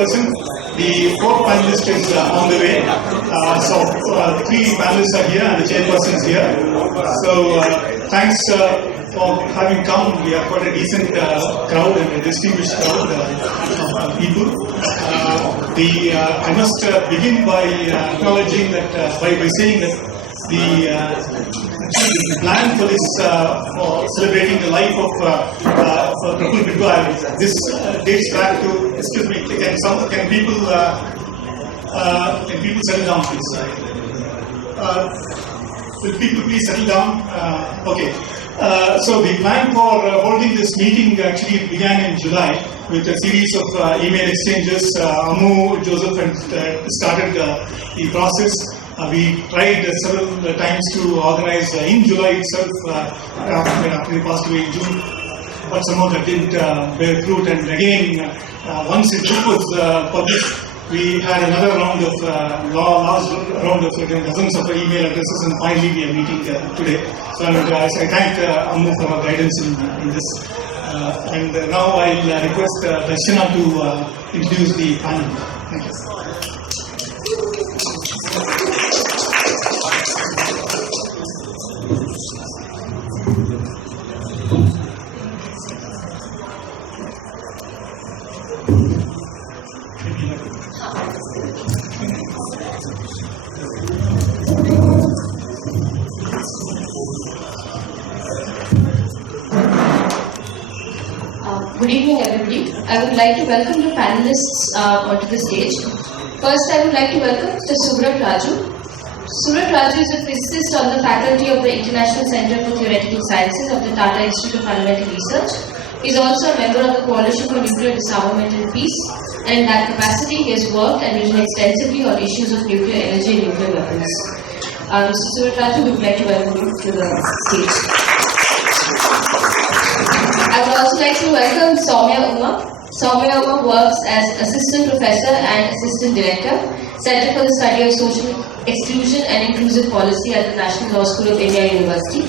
person. The fourth panelist is on the way. So 3 panelists are here and the chairperson is here. So thanks for having come. We have got a decent crowd and a distinguished crowd of people. I must begin by acknowledging that, by saying that the plan for this, for celebrating the life of Praful Bidwai, this dates back to, excuse me, can people settle down, please? Will people please settle down? Okay. So the plan for holding this meeting actually began in July with a series of email exchanges. Ammu, Joseph, and started the process. We tried several times to organize in July itself, after we passed away in June, but somehow that didn't bear fruit. And again, once the book was published, we had another round of last round of dozens of email addresses, and finally we are meeting today. So I thank Ammu for her guidance in this. And now I'll request Darshana to introduce the panel. Thank you. Good evening, everybody. I would like to welcome the panelists onto the stage. First, I would like to welcome Mr. Suvrat Raju. Suvrat Raju is a physicist on the faculty of the International Center for Theoretical Sciences of the Tata Institute of Fundamental Research. He is also a member of the Coalition for Nuclear Disarmament and Peace, and in that capacity, he has worked and written extensively on issues of nuclear energy and nuclear weapons. Mr. Suvrat Raju, we would like to welcome you to the stage. I would also like to welcome Saumya. Saumya works as Assistant Professor and Assistant Director, Center for the Study of Social Exclusion and Inclusive Policy at the National Law School of India University.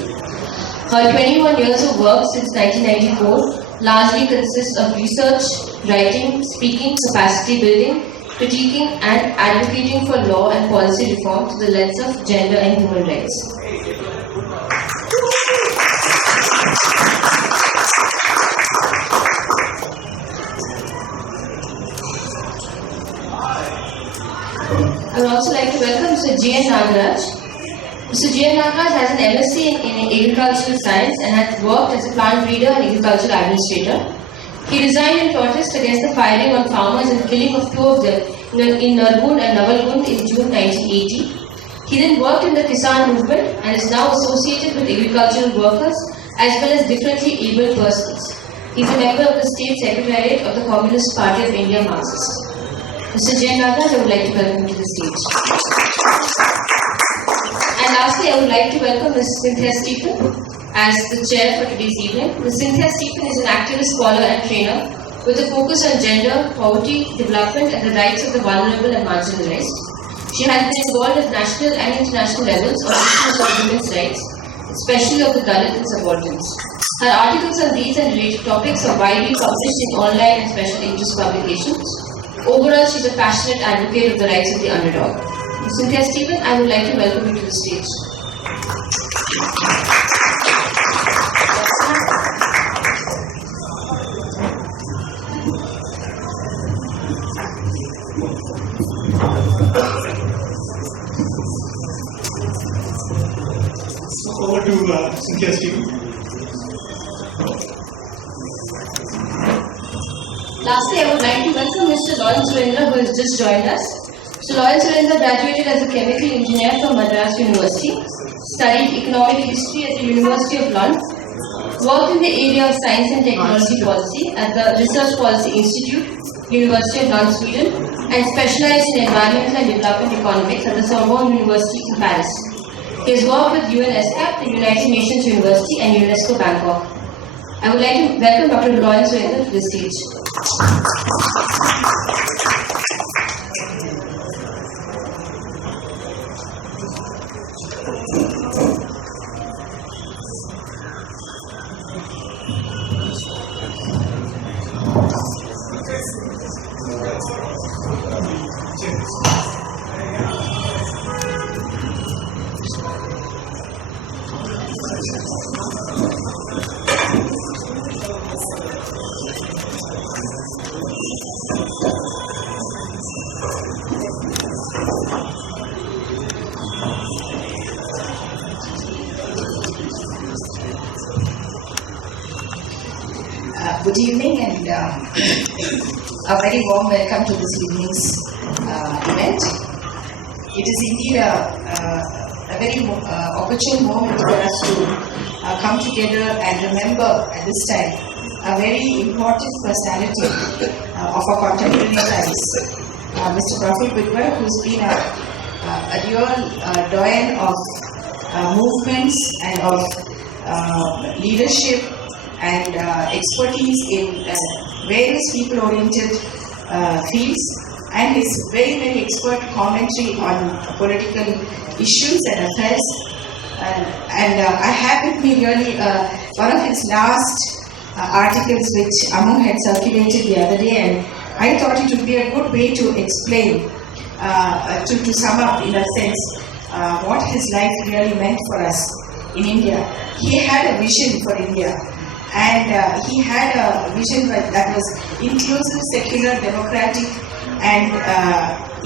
Her 21 years of work since 1994 largely consists of research, writing, speaking, capacity building, critiquing and advocating for law and policy reform through the lens of gender and human rights. I would also like to welcome Mr. Nagaraj. Mr. Nagaraj has an MSc in Agricultural Science and has worked as a plant breeder and agricultural administrator. He resigned in protest against the firing on farmers and killing of 2 of them in Narbund and Navalgund in June 1980. He then worked in the Kisan movement and is now associated with agricultural workers as well as differently abled persons. He is a member of the State Secretariat of the Communist Party of India, Marxist. Mr. Nagaraj, I would like to welcome you to the stage. And lastly, I would like to welcome Ms. Cynthia Stephen as the chair for today's evening. Ms. Cynthia Stephen is an activist, scholar and trainer with a focus on gender, poverty, development and the rights of the vulnerable and marginalized. She has been involved at national and international levels on issues of women's rights, especially of the Dalit and subordinates. Her articles on these and related topics are widely published in online and special interest publications. Overall, she is a passionate advocate of the rights of the underdog. Ms. Cynthia Stephen, I would like to welcome you to the stage. Over to Cynthia Stephen. Lastly, I would like to welcome Mr. Surendra, who has just joined us. Mr. Surendra graduated as a chemical engineer from Madras University, studied economic history at the University of London, worked in the area of science and technology policy at the Research Policy Institute, University of London, Sweden, and specialized in environmental and development economics at the Sorbonne University in Paris. He has worked with UNESCAP, the United Nations University, and UNESCO Bangkok. I would like to welcome Dr. Surendra to the stage. Good evening and a very warm welcome to this evening's event. It is indeed a very opportune moment for us to come together and remember at this time a very important personality of our contemporary times, Mr. Praful Bidwai, who's been a real doyen of movements and of leadership and expertise in various people-oriented fields, and his very expert commentary on political issues and affairs. I have with me really one of his last articles which Amu had circulated the other day, and I thought it would be a good way to explain, to sum up in a sense, what his life really meant for us in India. He had a vision for India. And he had a vision that was inclusive, secular, democratic, and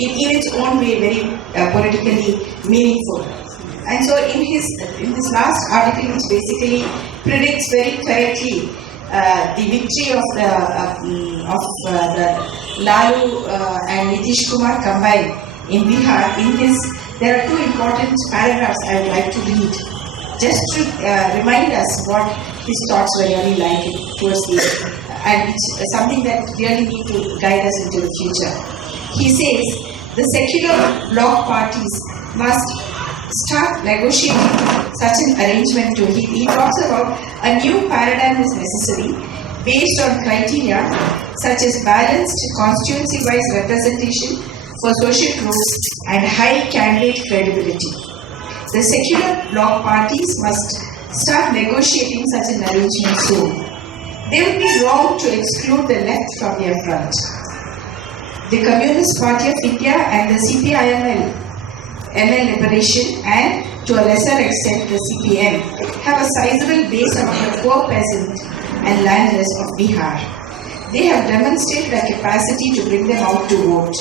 in its own way very politically meaningful. And so in this last article, which basically predicts very correctly the victory of the Lalu and Nitish Kumar combined in Bihar, there are two important paragraphs I would like to read, just to remind us what his thoughts were really like towards the end, and it's something that really need to guide us into the future. He says, the secular bloc parties must start negotiating such an arrangement too. He talks about a new paradigm is necessary based on criteria such as balanced constituency-wise representation for social groups and high candidate credibility. The secular bloc parties must start negotiating such an arrangement soon. They would be wrong to exclude the left from their front. The Communist Party of India and the CPIML, ML Liberation, and to a lesser extent the CPM, have a sizable base among the poor peasant and landless of Bihar. They have demonstrated a capacity to bring them out to vote.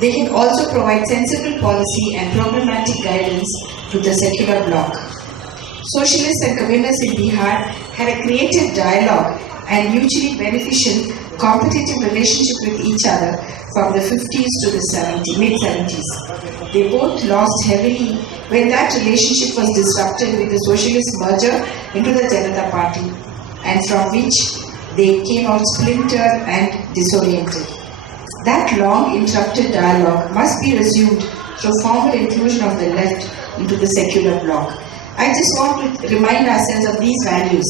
They can also provide sensible policy and programmatic guidance to the secular bloc. Socialists and communists in Bihar had a creative dialogue and mutually beneficial competitive relationship with each other from the 50s to the mid-70s. They both lost heavily when that relationship was disrupted with the socialist merger into the Janata Party, and from which they came out splintered and disoriented. That long interrupted dialogue must be resumed through formal inclusion of the left into the secular bloc. I just want to remind ourselves of these values,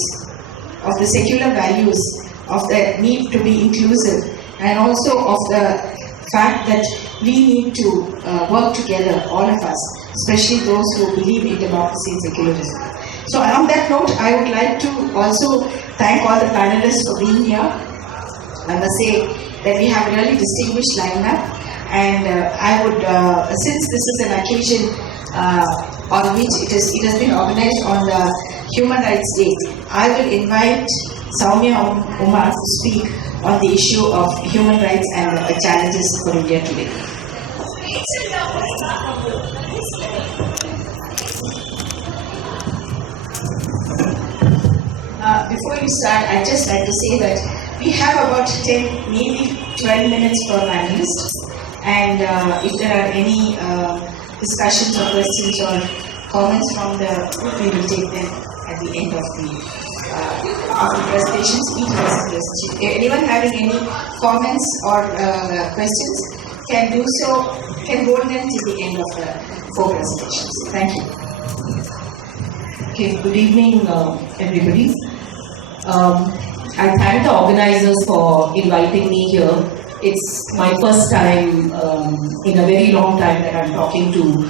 of the secular values, of the need to be inclusive, and also of the fact that we need to work together, all of us, especially those who believe in democracy and secularism. So on that note, I would like to also thank all the panelists for being here. I must say that we have a really distinguished lineup, and I would, since this is an occasion on which it has been organized on the Human Rights Day, I will invite Saumya Umar to speak on the issue of human rights and the challenges for India today. Before you start, I'd just like to say that we have about 10, maybe 12 minutes per panelist, and if there are any discussions or questions or comments from the group, we will take them at the end of the presentations. Each presentation. Anyone having any comments or questions can do so, can hold them till the end of the 4 presentations. Thank you. Okay, good evening, everybody. I thank the organizers for inviting me here. It's my first time in a very long time that I'm talking to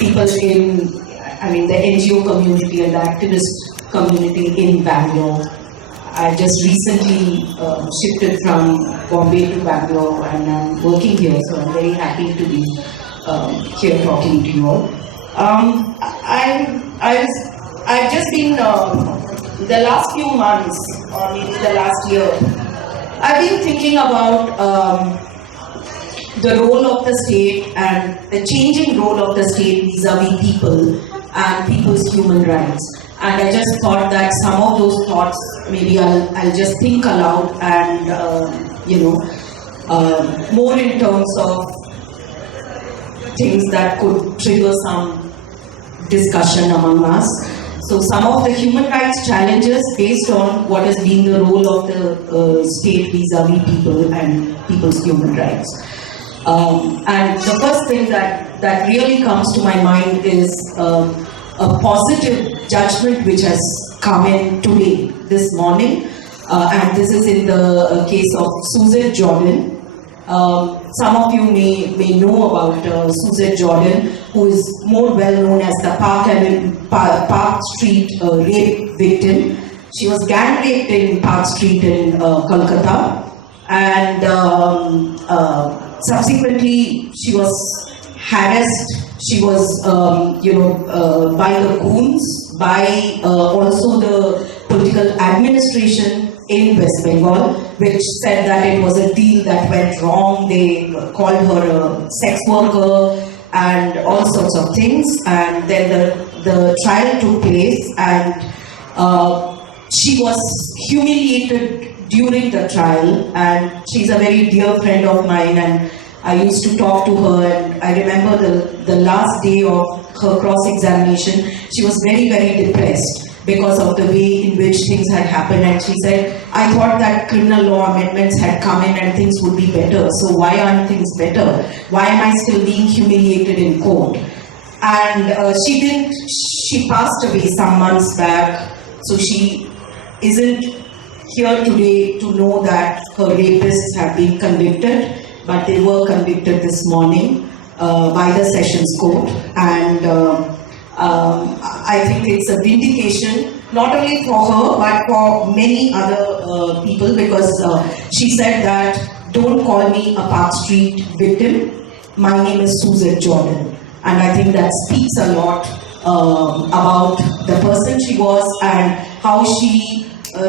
people in, the NGO community and the activist community in Bangalore. I just recently shifted from Bombay to Bangalore and I'm working here, so I'm very happy to be here talking to you all. I've just been, the last few months, or maybe the last year, I've been thinking about the role of the state and the changing role of the state vis-a-vis people and people's human rights. And I just thought that some of those thoughts, maybe I'll just think aloud and, more in terms of things that could trigger some discussion among us. So some of the human rights challenges based on what has been the role of the state vis-a-vis people and people's human rights. And the first thing that really comes to my mind is a positive judgment which has come in today, this morning, and this is in the case of Suvrat Jordan. Some of you may know about Suvrat Jordan, who is more well known as the Park Street rape victim. She was gang raped in Park Street in Kolkata, and subsequently she was harassed. She was, by the goons, by also the political administration in West Bengal, which said that it was a deal that went wrong. They called her a sex worker and all sorts of things. And then the trial took place, and she was humiliated during the trial. And she's a very dear friend of mine, and I used to talk to her, and I remember the last day of her cross-examination, she was very, very depressed because of the way in which things had happened. And she said, I thought that criminal law amendments had come in and things would be better. So why aren't things better? Why am I still being humiliated in court? And she passed away some months back. So she isn't here today to know that her rapists have been convicted. But they were convicted this morning by the Sessions Court, and I think it's a vindication not only for her but for many other people, because she said that, don't call me a Park Street victim, my name is Suvrat Jordan. And I think that speaks a lot about the person she was and how she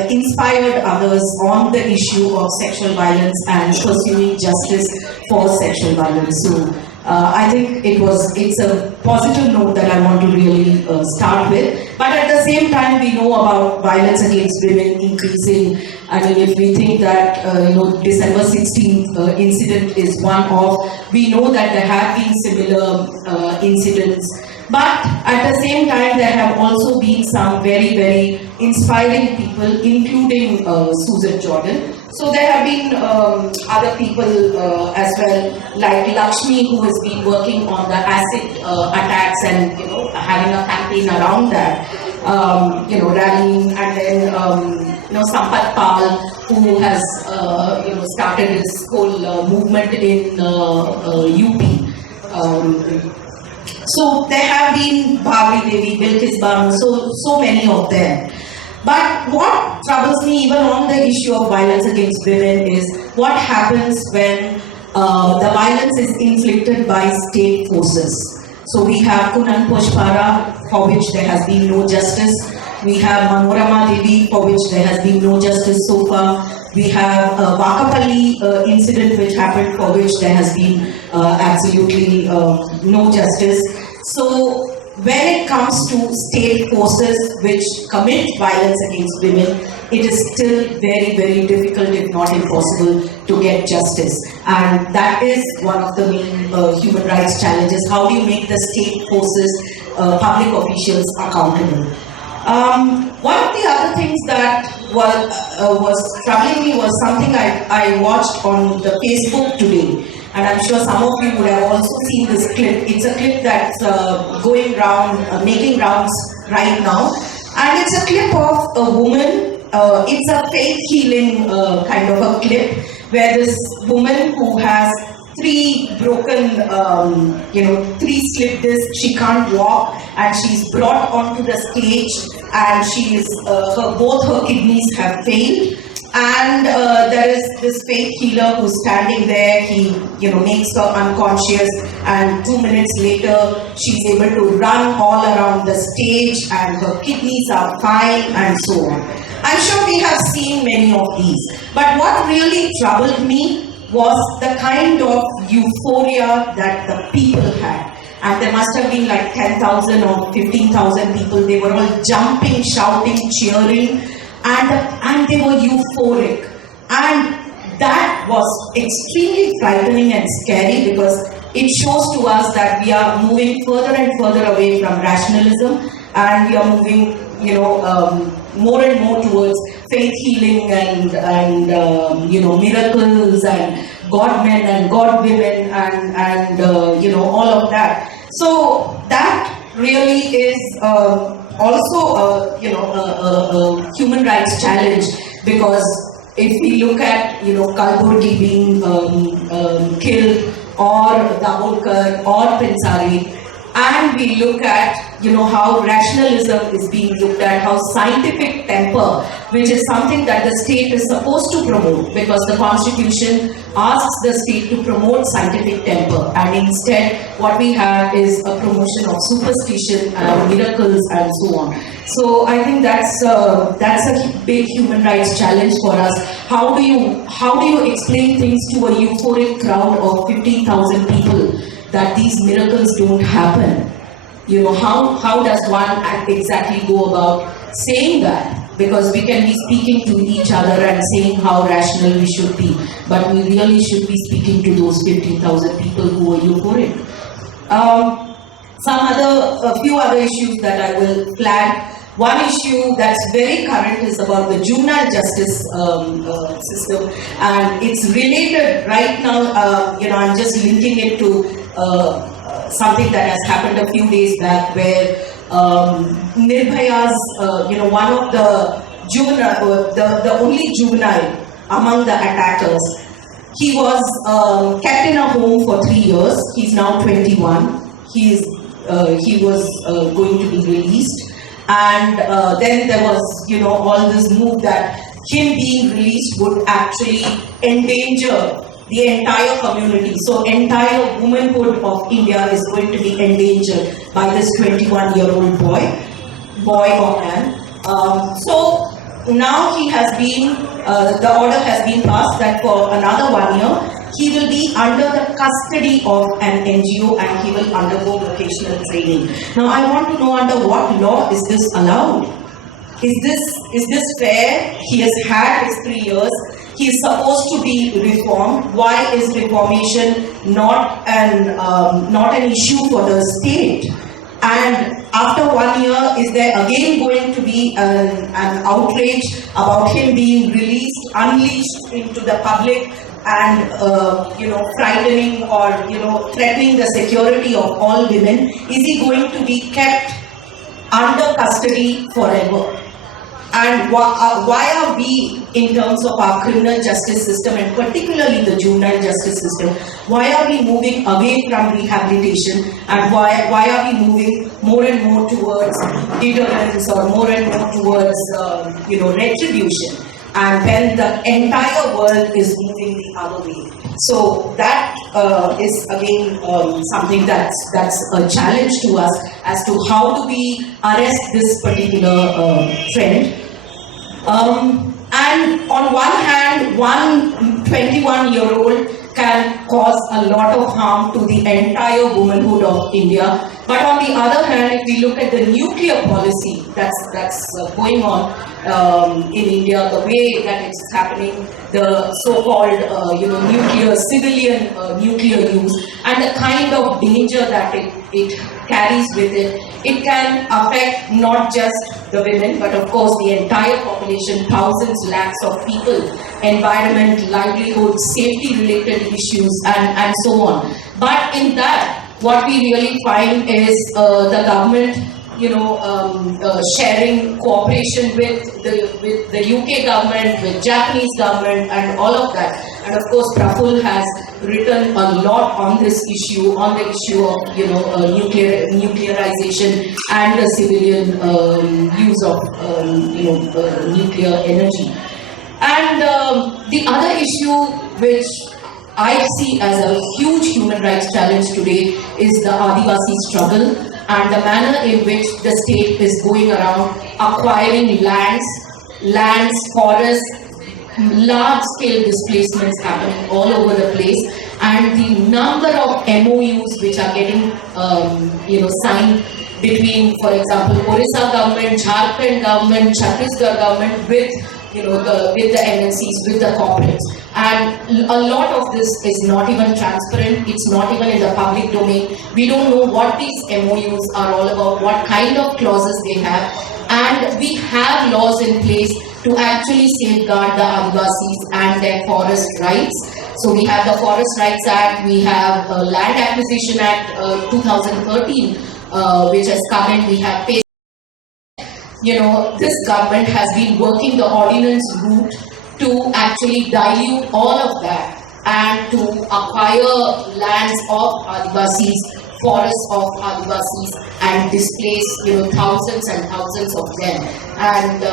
inspired others on the issue of sexual violence and pursuing justice for sexual violence. So I think it's a positive note that I want to really start with. But at the same time, we know about violence against women increasing. I mean, if we think that December 16th incident is one of, we know that there have been similar incidents. But at the same time, there have also been some very, very inspiring people, including Suvrat Jordan. So there have been other people as well, like Lakshmi, who has been working on the acid attacks and having a campaign around that, rallying, and then Sampath Pal, who has started this whole movement in UP. So there have been Bhavri Devi, Bilkis Banu, so many of them. But what troubles me even on the issue of violence against women is what happens when the violence is inflicted by state forces. So we have Kunan Pushpara, for which there has been no justice. We have Manorama Devi, for which there has been no justice so far. We have Vakapalli incident which happened, for which there has been absolutely no justice. So when it comes to state forces which commit violence against women, it is still very, very difficult, if not impossible, to get justice. And that is one of the main human rights challenges. How do you make the state forces, public officials accountable? One of the other things that was troubling me was something I watched on the Facebook today. And I'm sure some of you would have also seen this clip. It's a clip that's going round, making rounds right now. And it's a clip of a woman. It's a faith healing kind of a clip where this woman who has 3 broken, 3 slip discs. She can't walk, and she's brought onto the stage, and both her kidneys have failed. And there is this faith healer who's standing there. He, makes her unconscious, and 2 minutes later, she's able to run all around the stage, and her kidneys are fine, and so on. I'm sure we have seen many of these. But what really troubled me was the kind of euphoria that the people had. And there must have been like 10,000 or 15,000 people. They were all jumping, shouting, cheering, and they were euphoric. And that was extremely frightening and scary, because it shows to us that we are moving further and further away from rationalism, and we are moving, more and more towards faith healing and miracles and God men and God women and all of that. So that really is also a human rights challenge, because if we look at Kalburgi being killed, or Davolkar or Pinsari, and we look at how rationalism is being looked at, how scientific temper, which is something that the state is supposed to promote, because the constitution asks the state to promote scientific temper, and instead what we have is a promotion of superstition and miracles and so on. So I think that's a big human rights challenge for us. How do you explain things to a euphoric crowd of 15,000 people that these miracles don't happen? How does one exactly go about saying that? Because we can be speaking to each other and saying how rational we should be, but we really should be speaking to those 15,000 people who are euphoric. A few other issues that I will flag. One issue that's very current is about the juvenile justice system, and it's related right now. I'm just linking it to something that has happened a few days back, where Nirbhaya's, one of the juvenile, the only juvenile among the attackers, he was kept in a home for 3 years. He's now 21. He was going to be released. And then there was, all this move that him being released would actually endanger the entire community. So entire womanhood of India is going to be endangered by this 21-year-old boy or man. So now he has been, the order has been passed that for another 1 year, he will be under the custody of an NGO, and he will undergo vocational training. Now I want to know, under what law is this allowed? Is this fair? He has had his 3 years. He is supposed to be reformed. Why is reformation not an issue for the state? And after 1 year, is there again going to be an outrage about him being released, unleashed into the public, and frightening or threatening the security of all women? Is he going to be kept under custody forever? And why are we, in terms of our criminal justice system, and particularly the juvenile justice system, why are we moving away from rehabilitation, and why are we moving more and more towards deterrence, or more and more towards retribution? And then the entire world is moving the other way. So that is again something that's a challenge to us as to how do we arrest this particular trend. And on one hand, one 21-year-old can cause a lot of harm to the entire womanhood of India. But on the other hand, if we look at the nuclear policy that's going on in India, the way that it's happening, the so-called civilian nuclear use, and the kind of danger that it carries with it, it can affect not just the women, but of course the entire population, thousands, lakhs of people, environment, livelihood, safety-related issues, and so on. But in that, what we really find is the government, sharing cooperation with the UK government, with Japanese government, and all of that. And of course, Praful has written a lot on this issue, on the issue of nuclearization and the civilian use of nuclear energy. And the other issue which I see as a huge human rights challenge today is the Adivasi struggle and the manner in which the state is going around acquiring lands, forests, large-scale displacements happening all over the place, and the number of MOUs which are getting signed between, for example, Orissa government, Jharkhand government, Chhattisgarh government with the MNCs, with the corporates. And a lot of this is not even transparent, it's not even in the public domain. We don't know what these MOUs are all about, what kind of clauses they have, and we have laws in place to actually safeguard the Adivasis and their forest rights. So we have the Forest Rights Act, we have Land Acquisition Act 2013, which has come in, we have paid. This government has been working the ordinance route to actually dilute all of that and to acquire lands of Adivasis, forests of Adivasis, and displace thousands and thousands of them. And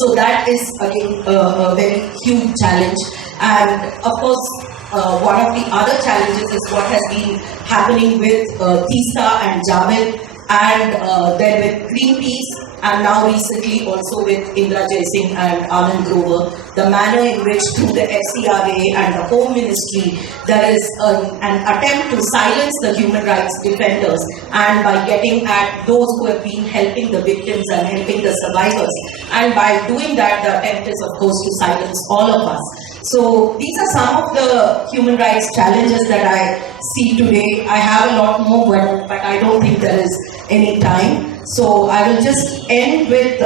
so that is again a very huge challenge. And of course, one of the other challenges is what has been happening with Tisa and Javed, and then with Greenpeace, and now recently also with Indra Jaising and Anand Grover, the manner in which through the FCRA and the Home Ministry there is an attempt to silence the human rights defenders, and by getting at those who have been helping the victims and helping the survivors, and by doing that the attempt is of course to silence all of us. So these are some of the human rights challenges that I see today. I have a lot more, but I don't think there is any time. So I will just end with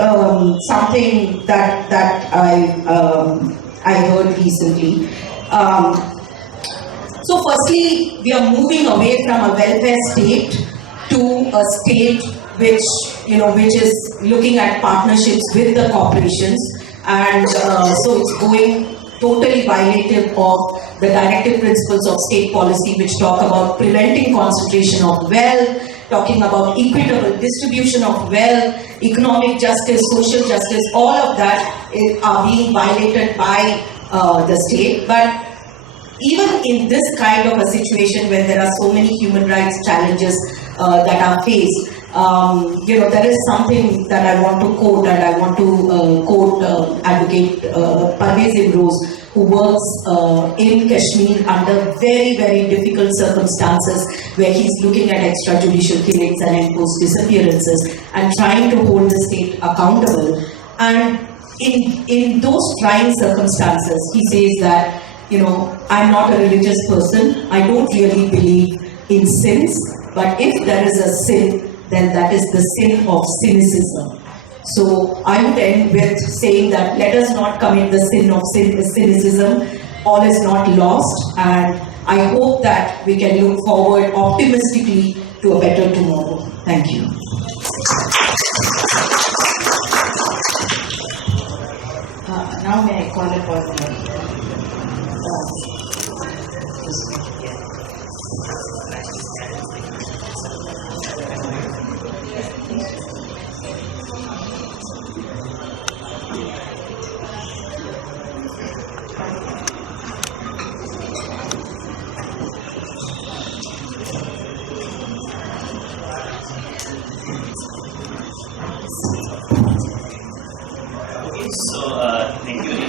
something that I heard recently. So firstly, we are moving away from a welfare state to a state which is looking at partnerships with the corporations, and so it's going totally violative of the directive principles of state policy, which talk about preventing concentration of wealth, talking about equitable distribution of wealth, economic justice, social justice. All of that are being violated by the state. But even in this kind of a situation where there are so many human rights challenges that are faced, there is something that I want to quote, and I want to quote Advocate Parvez Imroz, who works in Kashmir under very, very difficult circumstances, where he's looking at extrajudicial killings and enforced disappearances and trying to hold the state accountable. And in those trying circumstances, he says that, I'm not a religious person, I don't really believe in sins, but if there is a sin, then that is the sin of cynicism. So I would end with saying that let us not commit the sin of cynicism. All is not lost, and I hope that we can look forward optimistically to a better tomorrow. Thank you. Now may I call upon thank you.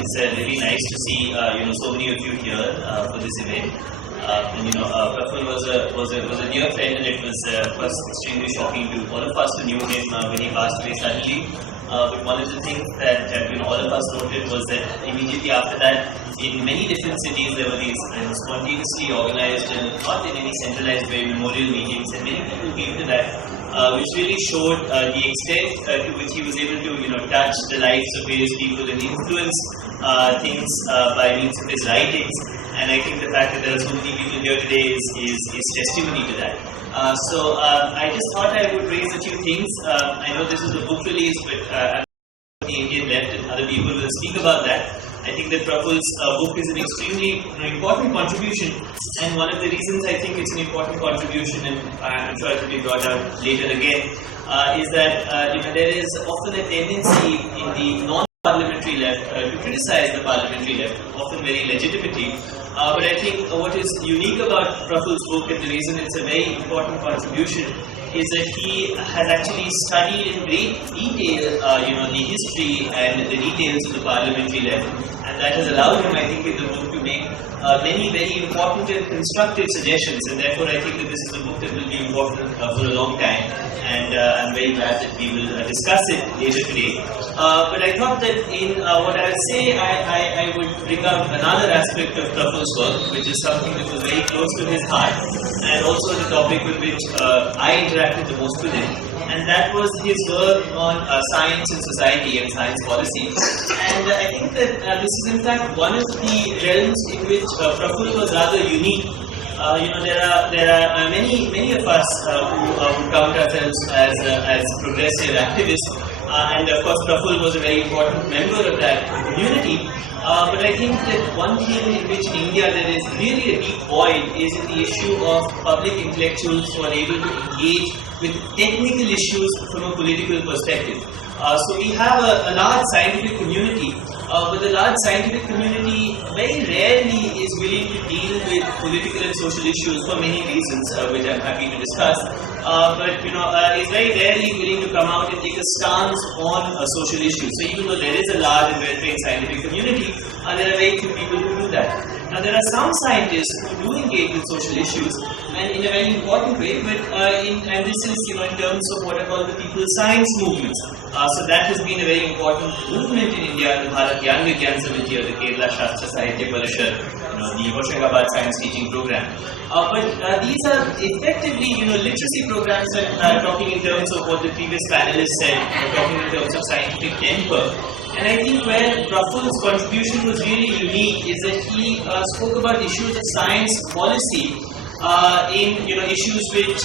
It's really nice to see so many of you here for this event. Praful was a dear friend, and it was extremely shocking to all of us who knew him when he passed away suddenly. But one of the things that all of us noted was that immediately after that, in many different cities there were these spontaneously organized and not in any centralized way memorial meetings, and many people came to that. Which really showed the extent to which he was able to, touch the lives of various people and influence things by means of his writings. And I think the fact that there are so many people here today is testimony to that. So I just thought I would raise a few things. I know this is a book release, but the Indian left and other people will speak about that. I think that Praful's book is an extremely important contribution, and one of the reasons I think it's an important contribution, and I'm sure it will be brought out later again, is that there is often a tendency in the non-parliamentary left to criticize the parliamentary left, often very legitimately. But I think what is unique about Praful's book, and the reason it's a very important contribution, is that he has actually studied in great detail, the history and the details of the parliamentary left, and that has allowed him, I think, in the book to make many very important and constructive suggestions, and therefore I think that this is a book that will be important for a long time, and I'm very glad that we will discuss it later today. But I thought that in what I would say, I would bring up another aspect of Praful's work, which is something that was very close to his heart, and also the topic with which I interacted the most with him, and that was his work on science and society and science policy. And I think that this is in fact one of the realms in which Praful was rather unique. There are many of us who count ourselves as progressive activists, and of course Praful was a very important member of that community. But I think that one thing in which in India there is really a deep void is in the issue of public intellectuals who are able to engage with technical issues from a political perspective. So we have a large scientific community, but the large scientific community very rarely is willing to deal with political and social issues for many reasons, which I'm happy to discuss. But is very rarely willing to come out and take a stance on social issues. So even though there is a large and well-trained scientific community, there are very few people who do that. Now there are some scientists who do engage with social issues, and in a very important way, but and this is in terms of what are called the people's science movements. So that has been a very important movement in India, the Bharat Gyan Vigyan Samiti, or the Kerala Shastra Sahitya Parishad, the Hoshangabad Science Teaching Program. But these are effectively literacy programs that are talking in terms of what the previous panelists said, talking in terms of scientific temper. And I think where Praful's contribution was really unique is that he spoke about issues of science policy in issues which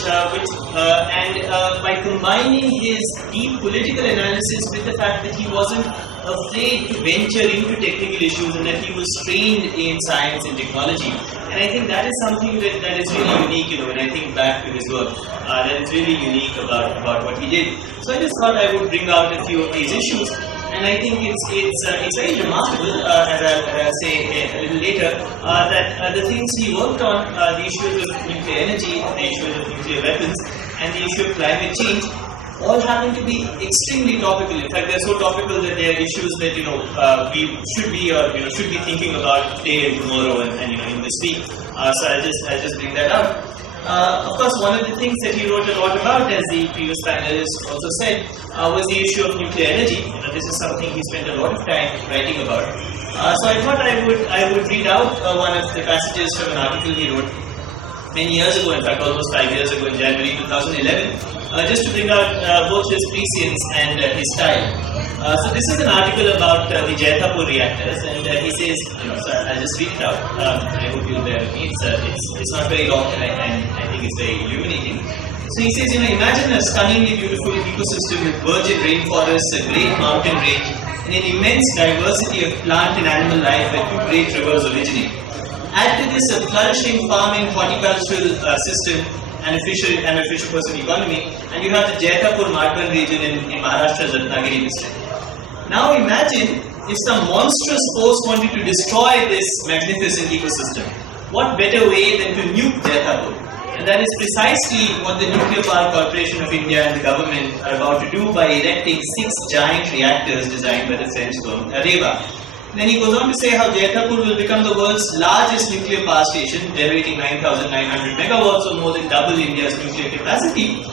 by combining his deep political analysis with the fact that he wasn't afraid to venture into technical issues and that he was trained in science and technology. And I think that is something that is really unique, when I think back to his work, that is really unique about what he did. So I just thought I would bring out a few of these issues. And I think it's very remarkable, as I'll say a little later, that the things he worked on, the issues of nuclear energy, the issues of nuclear weapons, and the issue of climate change, all happen to be extremely topical. In fact, they're so topical that they are issues that we should be thinking about today and tomorrow and in this week. So I'll just bring that out. Of course, one of the things that he wrote a lot about, as the previous panelist also said, was the issue of nuclear energy. This is something he spent a lot of time writing about. So I thought I would read out one of the passages from an article he wrote many years ago, in fact almost 5 years ago, in January 2011, just to bring out both his prescience and his style. So this is an article about the Jaitapur reactors, and he says, so I'll just read it out. I hope you'll bear with me. It's not very long, and I think it's very illuminating. So he says, imagine a stunningly beautiful ecosystem with virgin rainforests, a great mountain range, and an immense diversity of plant and animal life where two great rivers originate. Add to this a flourishing farming, horticultural system and a fisher person economy, and you have the Jaitapur Madhvan region in Maharashtra's Ratnagiri district. Now imagine if some monstrous force wanted to destroy this magnificent ecosystem. What better way than to nuke Jaitapur? And that is precisely what the Nuclear Power Corporation of India and the government are about to do by erecting 6 giant reactors designed by the French firm Areva. Then he goes on to say how Jaitapur will become the world's largest nuclear power station, generating 9,900 megawatts, or more than double India's nuclear capacity.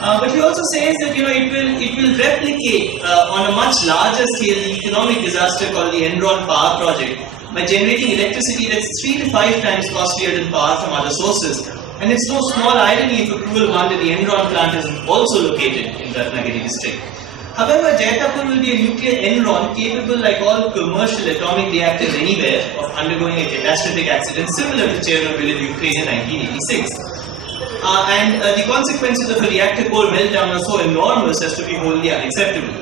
But he also says that it will replicate on a much larger scale the economic disaster called the Enron Power Project by generating electricity that's 3 to 5 times costlier than power from other sources. And it's no small irony, if a cruel one, that the Enron plant is also located in Ratnagiri district. However, Jaitapur will be a nuclear Enron capable, like all commercial atomic reactors anywhere, of undergoing a catastrophic accident similar to Chernobyl in Ukraine in 1986. And the consequences of a reactor core meltdown are so enormous as to be wholly unacceptable.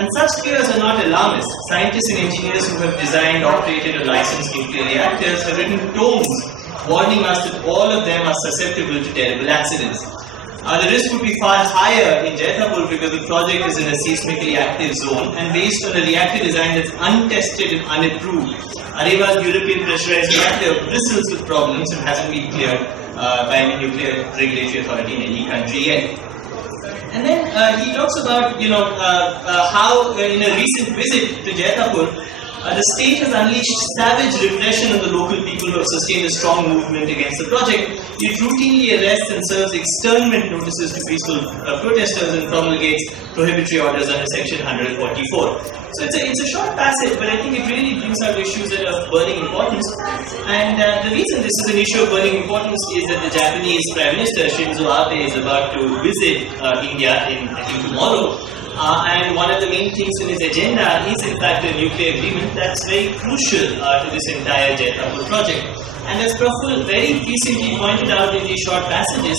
And such fears are not alarmist. Scientists and engineers who have designed, operated, or licensed nuclear reactors have written tomes warning us that all of them are susceptible to terrible accidents. The risk would be far higher in Jaitapur because the project is in a seismically active zone and based on a reactor design that's untested and unapproved. Areva's European pressurized reactor bristles with problems and hasn't been cleared by any nuclear regulatory authority in any country yet. And then he talks about, how in a recent visit to Jaitapur, the state has unleashed savage repression on the local people who have sustained a strong movement against the project. It routinely arrests and serves externment notices to peaceful protesters and promulgates prohibitory orders under Section 144. So it's a short passage, but I think it really brings out issues that are of burning importance. And the reason this is an issue of burning importance is that the Japanese Prime Minister Shinzo Abe is about to visit India I think tomorrow. And one of the main things in his agenda is in fact a nuclear agreement that's very crucial to this entire Jaitapur project. And as Praful very recently pointed out in these short passages,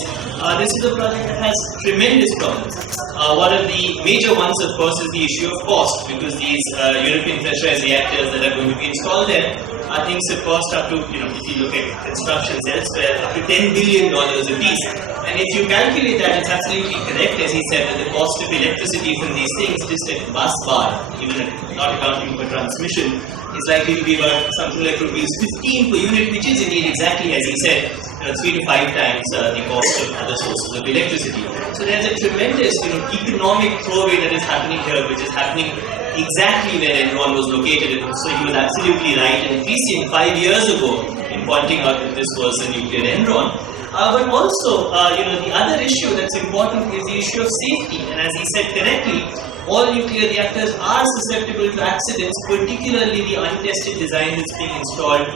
this is a project that has tremendous problems. One of the major ones, of course, is the issue of cost, because these European pressurized reactors that are going to be installed there are things that cost up to, if you look at constructions elsewhere, up to $10 billion a piece. And if you calculate that, it's absolutely correct, as he said, that the cost of electricity from these things, just at bus bar, even not accounting for transmission, is likely to be about something like rupees 15 per unit, which is indeed exactly, as he said, 3 to 5 times the cost of other sources of electricity. So there's a tremendous, economic throwaway that is happening here, which is happening exactly where Enron was located. So he was absolutely right in Christian 5 years ago in pointing out that this was a nuclear Enron. But also, the other issue that's important is the issue of safety. And as he said correctly, all nuclear reactors are susceptible to accidents, particularly the untested design that's being installed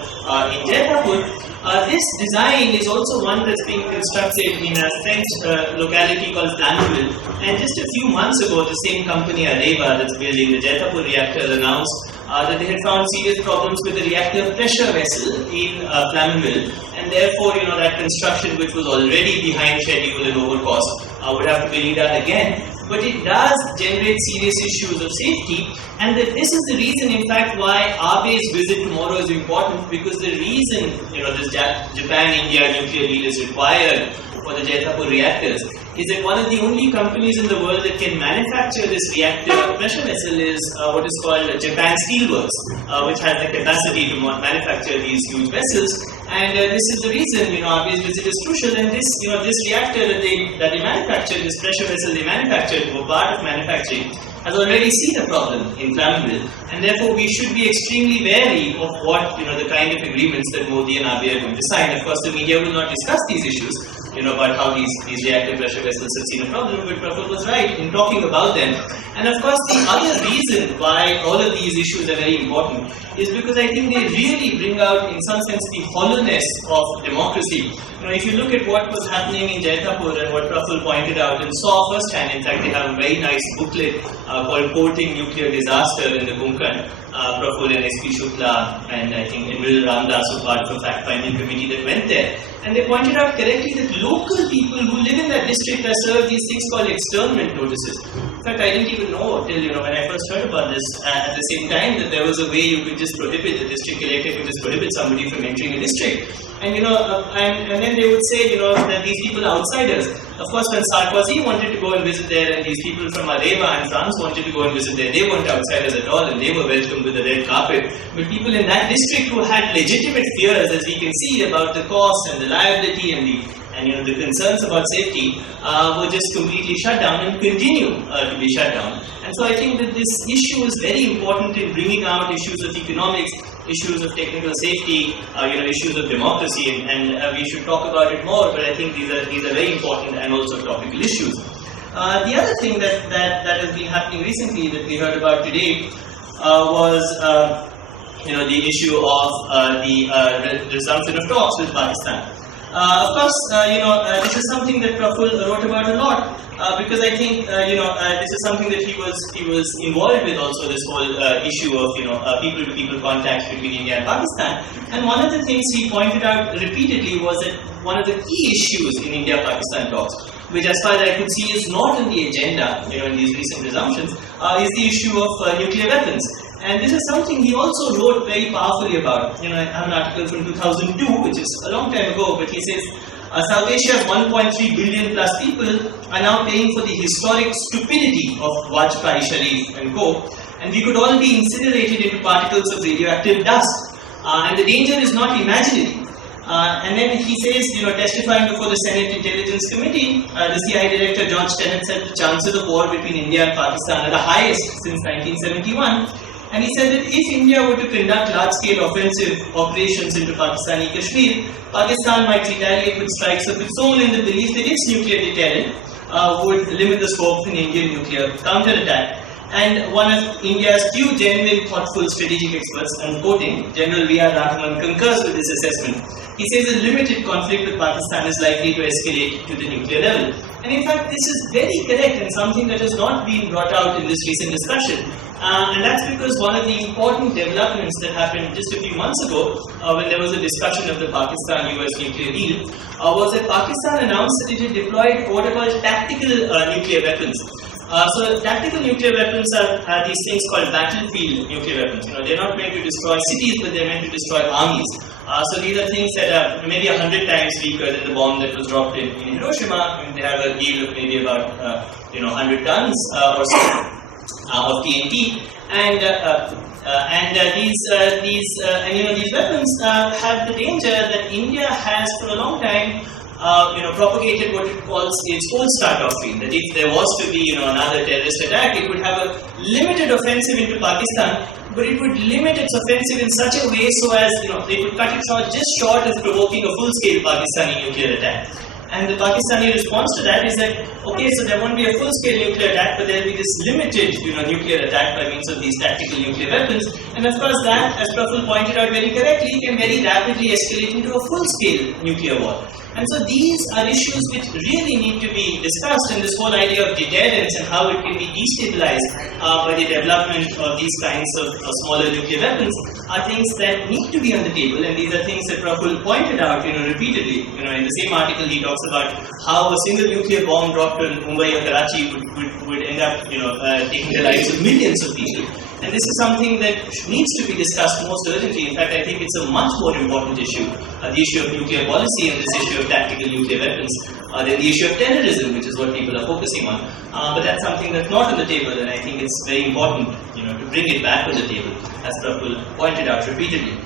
in Jaitapur. This design is also one that's being constructed in a French locality called Flamanville. And just a few months ago, the same company, Areva, that's building the Jaitapur reactor, announced that they had found serious problems with the reactor pressure vessel in Flamanville. And therefore, that construction, which was already behind schedule and over cost, would have to be redone again. But it does generate serious issues of safety, and that this is the reason, in fact, why Abe's visit tomorrow is important, because the reason, this Japan-India nuclear deal is required for the Jaitapur reactors is that one of the only companies in the world that can manufacture this reactor pressure vessel is what is called Japan Steelworks, which has the capacity to manufacture these huge vessels. And this is the reason, Abe's visit is crucial. And this, this reactor that they manufactured, this pressure vessel they manufactured, or part of manufacturing, has already seen a problem in Flamanville, and therefore we should be extremely wary of what, the kind of agreements that Modi and Abe are going to sign. Of course, the media will not discuss these issues, about how these reactor pressure vessels have seen a problem, but Praful was right in talking about them. And of course, the other reason why all of these issues are very important is because I think they really bring out, in some sense, the hollowness of democracy. If you look at what was happening in Jaitapur and what Praful pointed out and saw firsthand, in fact, they have a very nice booklet called Porting Nuclear Disaster in the Konkan. Praful and S.P. Shukla and I think Emil Ramdas were part of a fact-finding committee that went there. And they pointed out correctly that local people who live in that district are served these things called externment notices. In fact, I didn't even know till, when I first heard about this at the same time that there was a way you could just prohibit, the district elected could just prohibit somebody from entering a district. And and then they would say, that these people are outsiders. Of course, when Sarkozy wanted to go and visit there, and these people from Areva and France wanted to go and visit there, they weren't outsiders at all, and they were welcomed with a red carpet. But people in that district who had legitimate fears, as we can see, about the cost and the liability and the concerns about safety, were just completely shut down and continue to be shut down. And so I think that this issue is very important in bringing out issues of economics, issues of technical safety, issues of democracy, and we should talk about it more. But I think these are very important and also topical issues. The other thing that has been happening recently that we heard about today was the issue of the resumption of talks with Pakistan. Of course, this is something that Praful wrote about a lot because I think this is something that he was involved with also, this whole issue of people-to-people contacts between India and Pakistan. And one of the things he pointed out repeatedly was that one of the key issues in India-Pakistan talks, which as far as I could see is not on the agenda, in these recent resumptions, is the issue of nuclear weapons. And this is something he also wrote very powerfully about. I have an article from 2002, which is a long time ago, but he says, South Asia's 1.3 billion plus people are now paying for the historic stupidity of Vajpayee, Sharif and co. And we could all be incinerated into particles of radioactive dust. And the danger is not imaginary. And then he says, testifying before the Senate Intelligence Committee, the CIA Director George Tenet said the chances of war between India and Pakistan are the highest since 1971. And he said that if India were to conduct large-scale offensive operations into Pakistani Kashmir, Pakistan might retaliate with strikes of its own in the belief that its nuclear deterrent would limit the scope of an Indian nuclear counterattack. And one of India's few genuine, thoughtful, strategic experts, I'm quoting, General V.R. Raghavan concurs with this assessment. He says a limited conflict with Pakistan is likely to escalate to the nuclear level. And in fact, this is very correct and something that has not been brought out in this recent discussion. And that's because one of the important developments that happened just a few months ago, when there was a discussion of the Pakistan-US nuclear deal, was that Pakistan announced that it had deployed what are called tactical nuclear weapons. So tactical nuclear weapons are these things called battlefield nuclear weapons. They're not meant to destroy cities, but they're meant to destroy armies. So these are things that are maybe 100 times weaker than the bomb that was dropped in Hiroshima. They have a yield of maybe about 100 tons or so of TNT. And these weapons have the danger that India has for a long time propagated what it calls its Cold Star doctrine, that if there was to be another terrorist attack, it would have a limited offensive into Pakistan, but it would limit its offensive in such a way so as they could cut it short just short of provoking a full-scale Pakistani nuclear attack. And the Pakistani response to that is that, okay, so there won't be a full-scale nuclear attack, but there will be this limited nuclear attack by means of these tactical nuclear weapons. And of course that, as Praful pointed out very correctly, can very rapidly escalate into a full-scale nuclear war. And so these are issues which really need to be discussed, and this whole idea of deterrence and how it can be destabilized by the development of these kinds of smaller nuclear weapons are things that need to be on the table, and these are things that Praful pointed out repeatedly. In the same article he talks about how a single nuclear bomb dropped in Mumbai or Karachi would end up taking the lives of millions of people. And this is something that needs to be discussed most urgently. In fact, I think it's a much more important issue, the issue of nuclear policy and this issue of tactical nuclear weapons, than the issue of terrorism, which is what people are focusing on. But that's something that's not on the table, and I think it's very important, to bring it back on the table, as Praful pointed out repeatedly.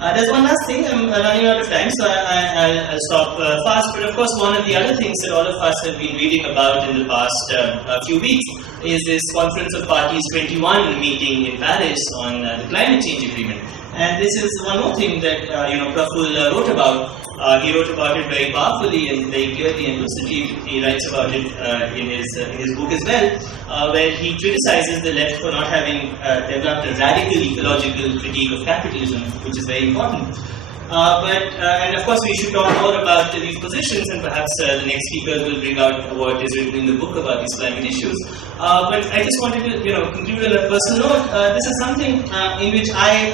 There's one last thing, I'm running out of time, so I'll stop fast. But of course, one of the other things that all of us have been reading about in the past few weeks is this Conference of Parties 21 meeting in Paris on the climate change agreement. And this is one more thing that Praful wrote about. He wrote about it very powerfully and very clearly and lucidly. He writes about it in his book as well, where he criticizes the left for not having developed a radical ecological critique of capitalism, which is very important. And of course, we should talk more about these positions, and perhaps the next speaker will bring out what is written in the book about these climate issues. But I just wanted to, conclude on a personal note. This is something in which I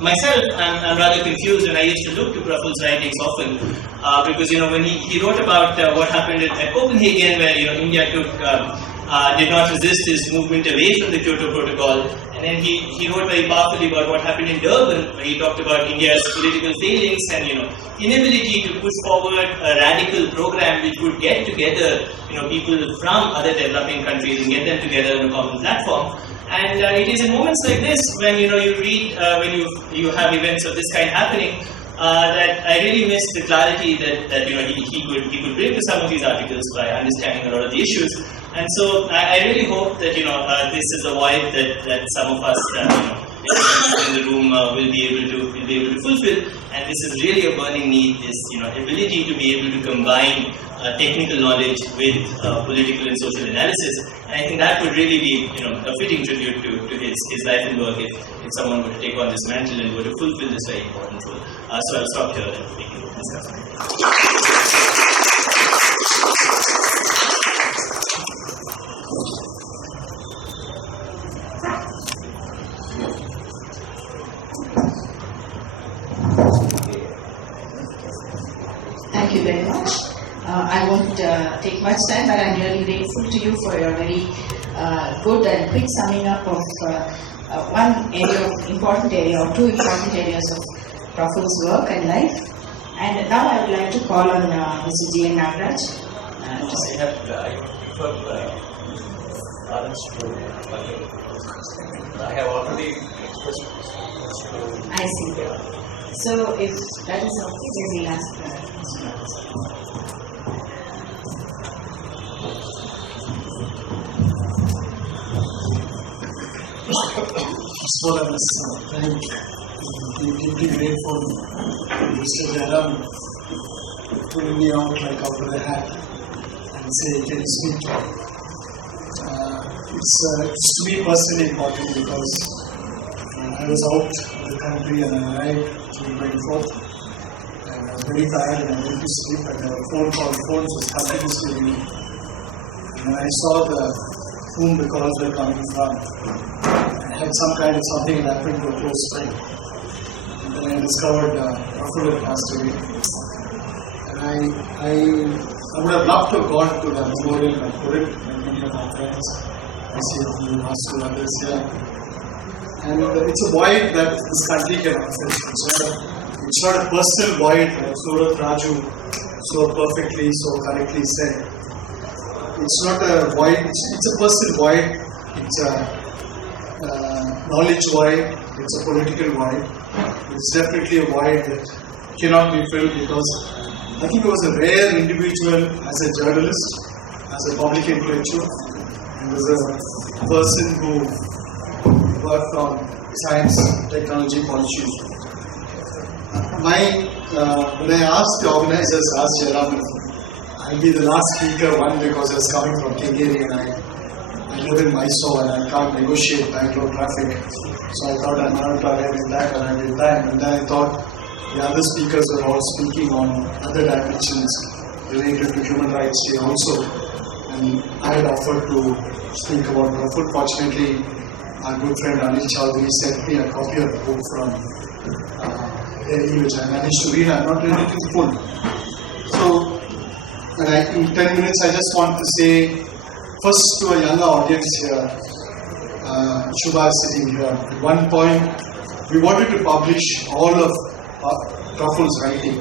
myself am rather confused, and I used to look to Praful's writings often because when he wrote about what happened at Copenhagen, where India did not resist his movement away from the Kyoto Protocol. And then he wrote very powerfully about what happened in Durban, where he talked about India's political failings and inability to push forward a radical program which would get together people from other developing countries and get them together on a common platform. And it is in moments like this when you read when you have events of this kind happening. That I really miss the clarity that he could bring to some of these articles by understanding a lot of the issues. And so I really hope that this is a void that some of us in the room will be able to fulfill. And this is really a burning need. This ability to be able to combine technical knowledge with political and social analysis. And I think that would really be a fitting tribute to his life and work if someone were to take on this mantle and were to fulfill this very important role. So I'll stop here and we can discuss. Thank you very much. I won't take much time, but I'm really grateful to you for your very good and quick summing up of one area of important area or two important areas of Praful's work and life. And now I would like to call on Mr. G.N. Nagaraj. I prefer balance to I have already expressed. I see. So if that is okay, then we'll ask Mr. Nagaraj. First of all, I must thank deeply grateful to Mr. Jairam pulling me out like out of the hat and say, can you speak to me? It's to me personally important because I was out of the country and I arrived June 24th and I was very tired and I went to sleep and there were phones was continuously ringing. And when I saw whom the calls were coming from, I had something that happened to a close friend. And then I discovered Praful had passed away. And I would have loved to have gone to the memorial, but I couldn't, like many of my friends. I see a few asked to others here. And it's a void that this country cannot fill. It's not a personal void, like Suvrat, Raju so perfectly, so correctly said. It's not a void, it's a personal void, it's a knowledge void, it's a political void. It's definitely a void that cannot be filled because I think it was a rare individual as a journalist, as a public intellectual, and as a person who worked on science, technology, policy. When I asked the organizers, asked Jairam, I'll be the last speaker, one because I was coming from Kengeri and I live in Mysore and I can't negotiate Bangalore traffic. So I thought I'm not arriving back and I did that. And then I thought the other speakers were all speaking on other dimensions related to human rights here also. And I had offered to speak about Praful. Fortunately, our good friend Anil Chaudhary sent me a copy of the book from Delhi, which I managed to read. I'm not reading it in full. So, in 10 minutes, I just want to say, first to a younger audience here, Shubha is sitting here. At one point, we wanted to publish all of Praful's writing.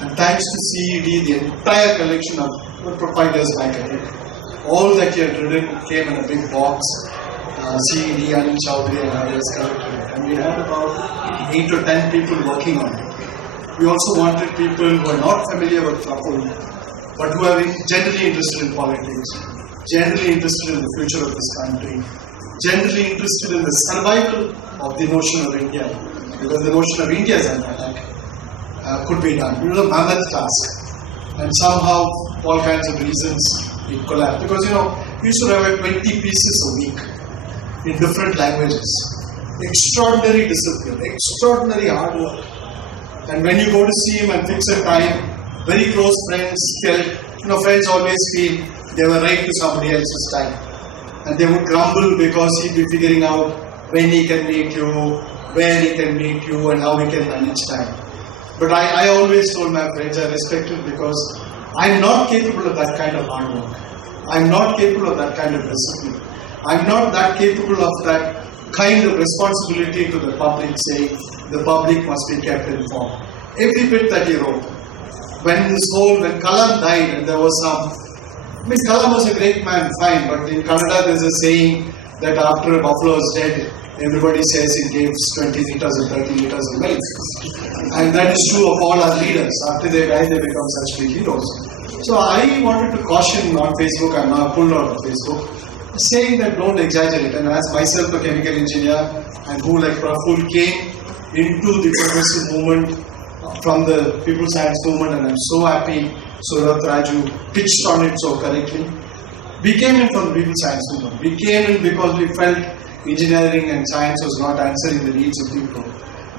And thanks to CED, the entire collection of 5 years back, I think, all that he had written came in a big box. CED, Anil Chaudhary and others collected it. And we had about 8 or 10 people working on it. We also wanted people who are not familiar with Praful, but who are generally interested in politics, generally interested in the future of this country, generally interested in the survival of the notion of India, because the notion of India as an attack could be done. It was a mammoth task, and somehow, all kinds of reasons, it collapsed. Because we used to have 20 pieces a week in different languages. Extraordinary discipline, extraordinary hard work. And when you go to see him and fix a time, very close friends felt, friends always feel they were right to somebody else's time. And they would grumble because he'd be figuring out when he can meet you, where he can meet you, and how he can manage time. But I always told my friends I respect it because I'm not capable of that kind of hard work. I'm not capable of that kind of discipline. I'm not that capable of that kind of responsibility to the public, saying the public must be kept informed. Every bit that he wrote. When Kalam died, and there was Kalam was a great man, fine, but in Kannada there's a saying that after a buffalo is dead, everybody says he gives 20 liters or 30 liters of milk. And that is true of all our leaders. After they die, they become such big heroes. So I wanted to caution on Facebook, I'm now pulled out of Facebook, saying that don't exaggerate. And as myself a chemical engineer, and who like Praful came into the progressive movement from the people science movement, and I'm so happy Suvrat, Raju pitched on it so correctly. We came in from the people science movement. We came in because we felt engineering and science was not answering the needs of people.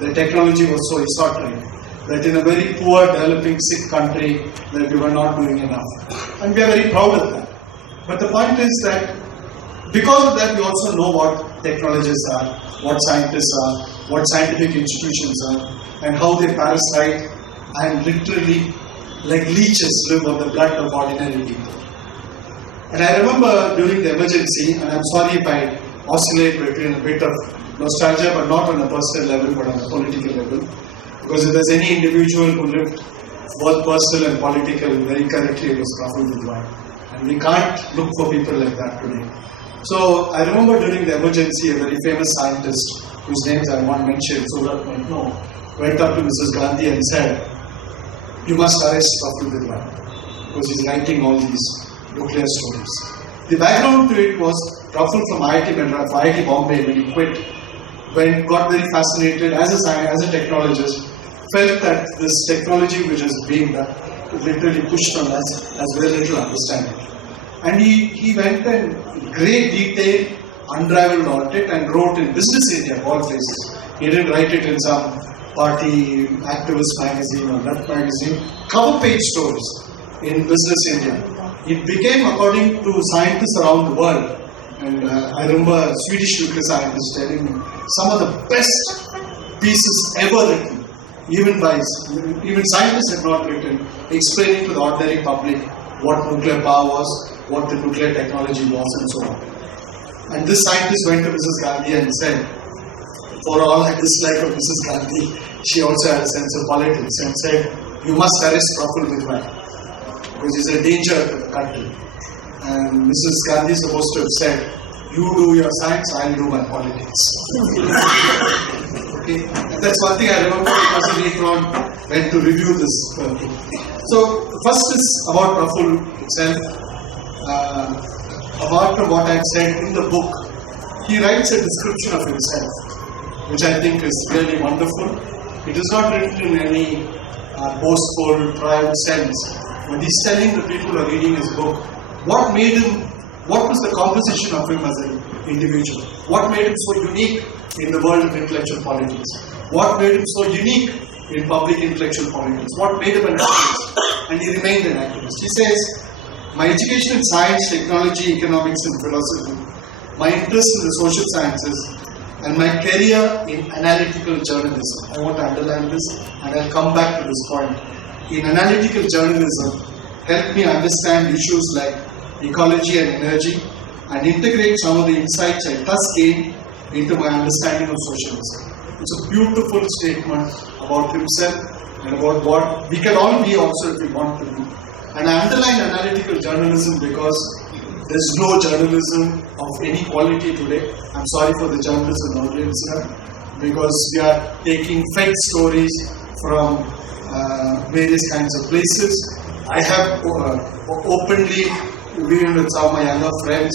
The technology was so esoteric that in a very poor, developing, sick country that we were not doing enough. And we are very proud of that. But the point is that because of that, we also know what technologists are, what scientists are, what scientific institutions are, and how they parasite and literally like leeches, live on the blood of ordinary people. And I remember during the emergency, and I'm sorry if I oscillate between a bit of nostalgia, but not on a personal level, but on a political level. Because if there's any individual who lived both personal and political very correctly, it was Praful Bidwai. And we can't look for people like that today. So I remember during the emergency, a very famous scientist, whose names I won't mention, Suvrat might know, went up to Mrs. Gandhi and said, "You must arrest Praful Bidwai, because he's writing all these nuclear stories." The background to it was Praful from IIT Bombay, when he quit, got very fascinated as a technologist, felt that this technology which is being literally pushed on us has very little understanding. And he went in great detail, unraveled on it, and wrote in Business India, of all places. He didn't write it in some party activist magazine or that magazine. Cover page stories in Business India. It became, according to scientists around the world, and I remember a Swedish nuclear scientist telling me, some of the best pieces ever written, even scientists had not written, explaining to the ordinary public what nuclear power was, what the nuclear technology was, and so on. And this scientist went to Mrs. Gandhi and said, for all her dislike of Mrs. Gandhi, she also had a sense of politics, and said, "You must arrest Praful Bidwai, because he's a danger to the country." And Mrs. Gandhi is supposed to have said, "You do your science, I'll do my politics." Okay, and that's one thing I remember, because he later on went to review this thing. So first is about Praful itself. Apart from what I've said in the book, he writes a description of himself, which I think is really wonderful. It is not written in any boastful, proud sense, but he's telling the people who are reading his book what made him, what was the composition of him as an individual, what made him so unique in the world of intellectual politics, what made him so unique in public intellectual politics, what made him an activist, and he remained an activist. He says, "My education in science, technology, economics and philosophy, my interest in the social sciences, and my career in analytical journalism." I want to underline this, and I'll come back to this point. In analytical journalism, helped me understand issues like ecology and energy, and integrate some of the insights I thus gained into my understanding of socialism. It's a beautiful statement about himself and about what we can all be also if we want to be. And I underline analytical journalism because there's no journalism of any quality today. I'm sorry for the journalism audience here, because we are taking fed stories from various kinds of places. I have openly, even with some of my younger friends,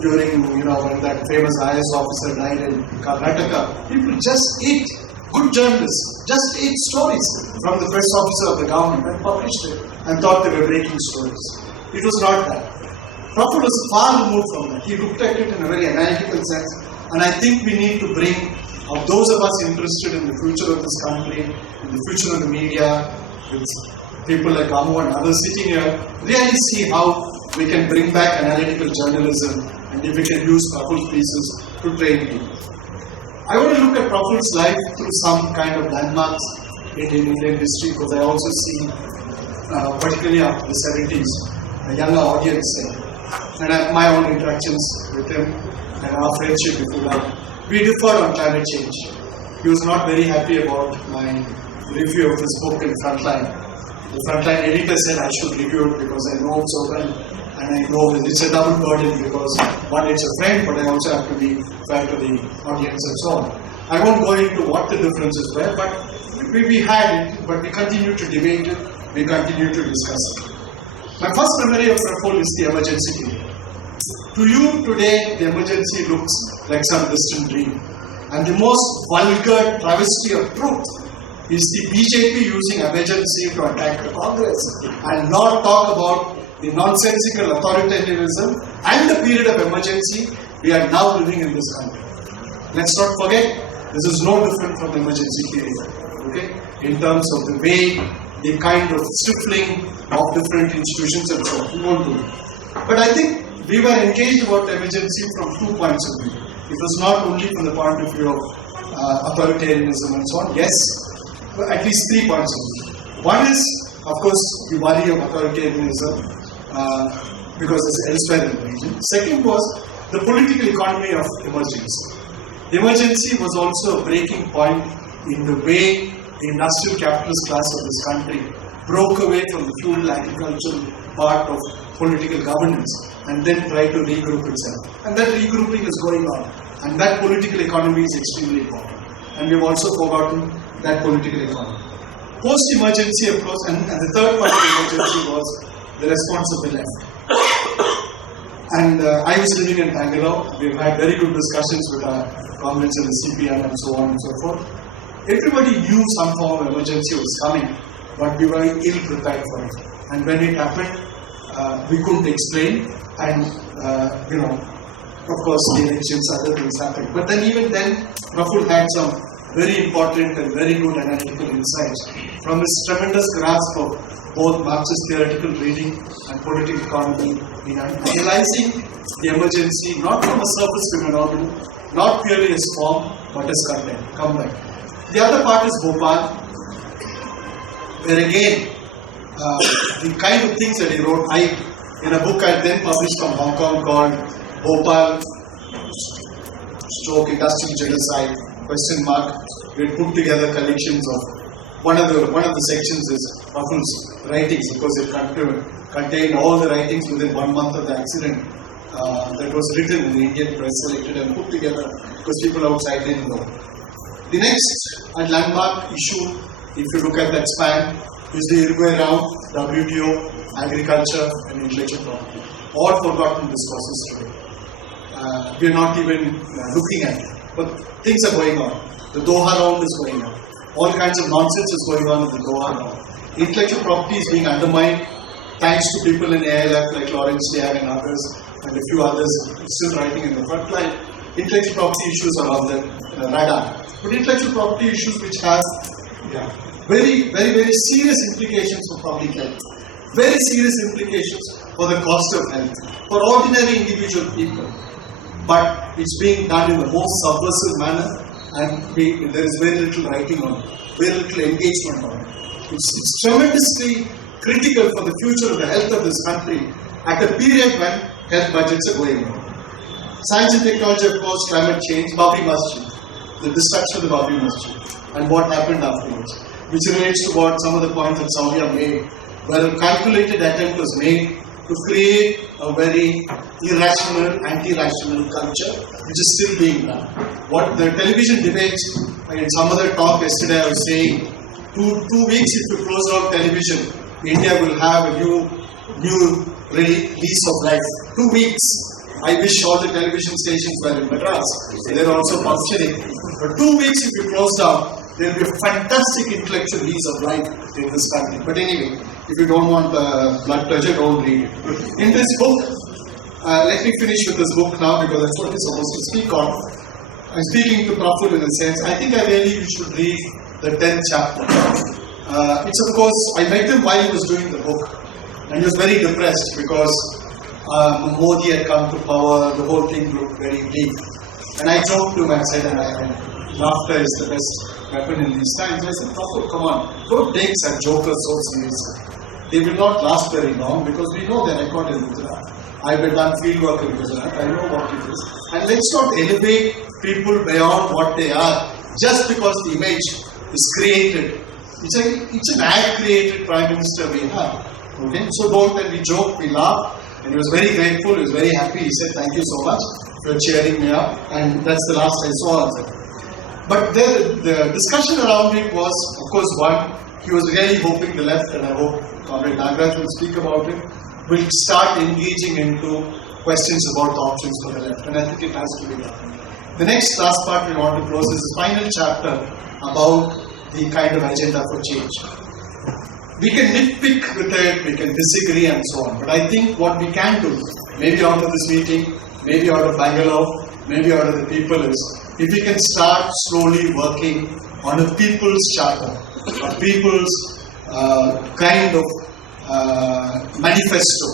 during when that famous IS officer died in Karnataka, people just ate good journalists, just ate stories from the press officer of the government and published it and thought they were breaking stories. It was not that. Praful was far removed from that. He looked at it in a very analytical sense, and I think we need to bring those of us interested in the future of this country, in the future of the media, with people like Amu and others sitting here, really see how we can bring back analytical journalism, and if we can use Praful's pieces to train people. I want to look at Praful's life through some kind of landmarks in Indian history, because I also see, particularly after the 70s, a younger audience there. And I have my own interactions with him and our friendship, if you like. We differed on climate change. He was not very happy about my review of his book in Frontline. The Frontline editor said I should review it because I know it so well, and I know that it's a double burden because one, it's a friend, but I also have to be fair to the audience and so on. I won't go into what the differences were, but we had it, but we continue to debate it, we continue to discuss it. My first memory of Praful is the emergency period. To you today, the emergency looks like some distant dream. And the most vulgar travesty of truth is the BJP using emergency to attack the Congress and not talk about the nonsensical authoritarianism and the period of emergency we are now living in this country. Let's not forget, this is no different from the emergency period, okay? In terms of the way, the kind of stifling of different institutions and so on. We won't do it. But I think we were engaged about the emergency from 2 points of view. It was not only from the point of view of authoritarianism and so on. Yes, but at least 3 points of view. One is Of course, we worry of authoritarianism because it's elsewhere in the region. Second was the political economy of emergency. Emergency was also a breaking point in the way the industrial capitalist class of this country broke away from the feudal agricultural part of political governance and then tried to regroup itself. And that regrouping is going on. And that political economy is extremely important. And we've also forgotten that political economy. Post-emergency, of course, and the third part of the emergency was the response of the left. And I was living in Bangalore. We've had very good discussions with our comrades in the CPM and so on and so forth. Everybody knew some form of emergency was coming, but we were ill prepared for it. And when it happened, we couldn't explain. And, of course, the elections, other things happened. But then even then, Praful had some very important and very good analytical insights from his tremendous grasp of both Marxist theoretical reading and political economy in analyzing the emergency not from a surface phenomenon, not purely as form, but as content. Come back. The other part is Bhopal, where again, the kind of things that he wrote, in a book I then published from Hong Kong called Bhopal / Industrial Genocide, ? We had put together collections of one of the sections is Praful's writings, because it contained all the writings within 1 month of the accident that was written in the Indian press, selected and put together because people outside didn't know. The next and landmark issue, if you look at that span, is the Uruguay round, WTO, agriculture and intellectual property. All forgotten discourses today. We are not even looking at it. But things are going on. The Doha round is going on. All kinds of nonsense is going on in the Doha round. Intellectual property is being undermined thanks to people in ALF like Lawrence Liang and others, and a few others still writing in the front line. Intellectual property issues are on the radar. But intellectual property issues which have very, very, very serious implications for public health. Very serious implications for the cost of health, for ordinary individual people. But it's being done in the most subversive manner, and there is very little writing on it, very little engagement on it. It's tremendously critical for the future of the health of this country at a period when health budgets are going on. Science and technology, of course, climate change, Babri Masjid, the destruction of the Babri Masjid, and what happened afterwards, which relates to what some of the points that Saumya made, where a calculated attempt was made to create a very irrational, anti-rational culture, which is still being done. What the television debates, in some other talk yesterday I was saying, two weeks if you close down television, India will have a new lease of life. 2 weeks. I wish all the television stations were in Madras. They're also functioning. But 2 weeks if you close down, there will be a fantastic intellectual lease of life in this country. But anyway, if you don't want blood pressure, don't read it. In this book, let me finish with this book now because that's what we're supposed to speak on. I'm speaking to Praful in a sense. I think you should read the 10th chapter. It's of course, I met him while he was doing the book. And he was very depressed because Modi had come to power, the whole thing looked very bleak. And I joked to him and said, laughter is the best weapon in these times. I said, Praful, come on, don't take such jokers so seriously. They will not last very long because we know their record in Gujarat. I've done field work in Gujarat, I know what it is. And let's not elevate people beyond what they are just because the image is created. It's an ad-created Prime Minister we have. Okay? So don't, when we joke, we laugh. And he was very grateful, he was very happy. He said, thank you so much for cheering me up. And that's the last I saw of it. But the discussion around it was, of course, one, he was really hoping the left, and I hope Comrade Nagaraj will speak about it, will start engaging into questions about the options for the left. And I think it has to be done. The next last part we want to close is the final chapter about the kind of agenda for change. We can nitpick with it, we can disagree and so on. But I think what we can do, maybe out of this meeting, maybe out of Bangalore, maybe out of the people is, if we can start slowly working on a people's charter, a people's kind of manifesto,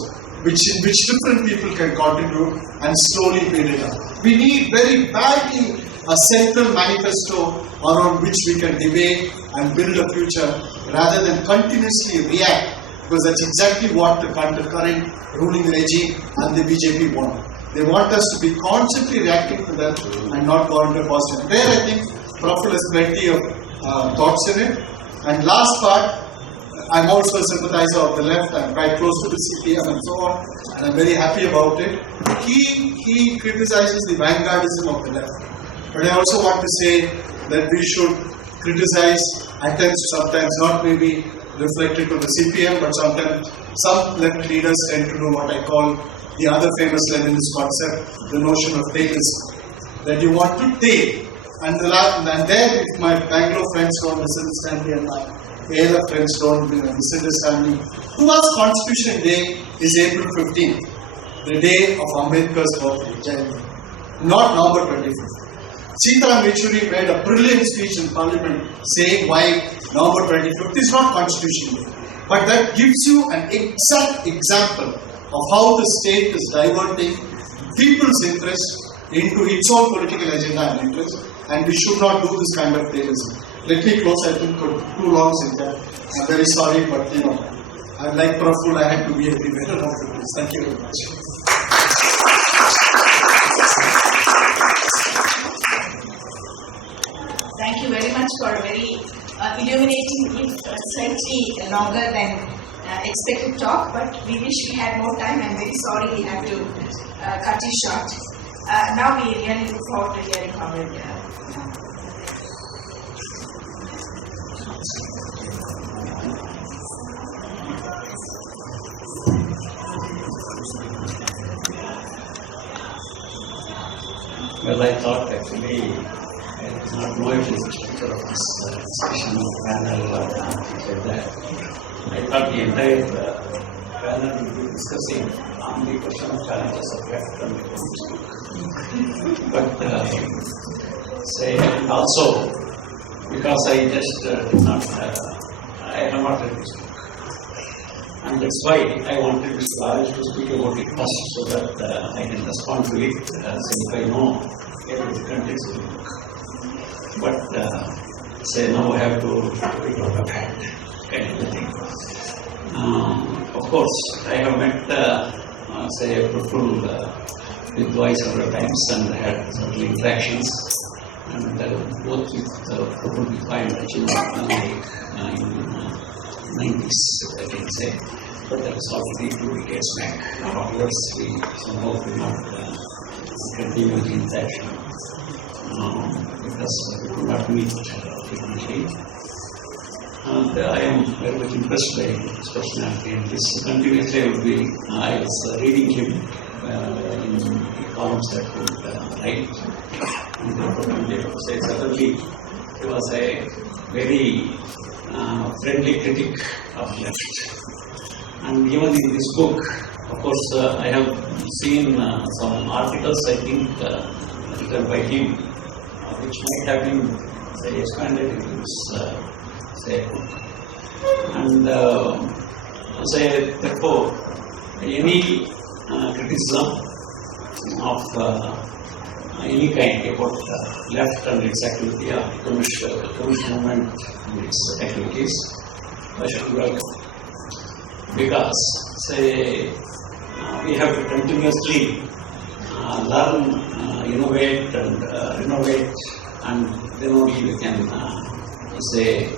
in which different people can contribute and slowly build it up. We need very badly a central manifesto around which we can debate and build a future rather than continuously react, because that's exactly what the current ruling regime and the BJP want. They want us to be constantly reacting to them and not go into positive. There I think Praful has plenty of thoughts in it. And last part, I'm also a sympathizer of the left. I'm quite close to the CPM and so on, and I'm very happy about it. He criticizes the vanguardism of the left. But I also want to say that we should criticize attempts sometimes not maybe reflected to the CPM, but sometimes some left leaders tend to do what I call the other famous Leninist concept, the notion of tailism, that you want to tail. And there, if my Bangalore friends don't misunderstand me and my ALF friends don't misunderstand me, Kuma's Constitution Day is April 15th, the day of Ambedkar's birthday, not November 25th. Sitaram Yechuri made a brilliant speech in Parliament saying why November 25th is not Constitution Day. But that gives you an exact example of how the state is diverting people's interest into its own political agenda and interest, and we should not do this kind of tailism. Let me close, I think, for too long, Cynthia. I'm very sorry, but I'm like Praful, I had to be everywhere around the place. Thank you very much. Thank you very much for a very illuminating, if slightly longer than expected talk, but we wish we had more time. I'm very sorry we had to cut you short. Now we really look forward to hearing from you. Well, I thought actually, I did not know it is a picture of this discussion panel or something like that. I thought the entire panel will be discussing on the question of challenges of left and but say, and also because I just did not, I have not read this book. And that's why I wanted Mr. Raju to speak about it first, so that I can respond to it, since I know every country's book. But say now I have to do it out of hand, kind of a thing. Of course, I have met say Praful Bidwai several times and had several interactions, and both with Praful Bidwai and Raju in the 90s, I can say. But that was already 2 decades back. Afterwards, we somehow could not continue the interaction because we could not meet frequently. And I am very much impressed by his personality, and this continuously I was reading him in the columns that he would write. And suddenly he was a very friendly critic of left. And even in this book, of course, I have seen some articles, I think, written by him, which might have been, say, expanded into this, say, book. And, say, therefore, any criticism of any kind about left and its activity, or communist movement and its activities, I should welcome. Because, say, we have to continuously learn, innovate and renovate, and then only we can, say,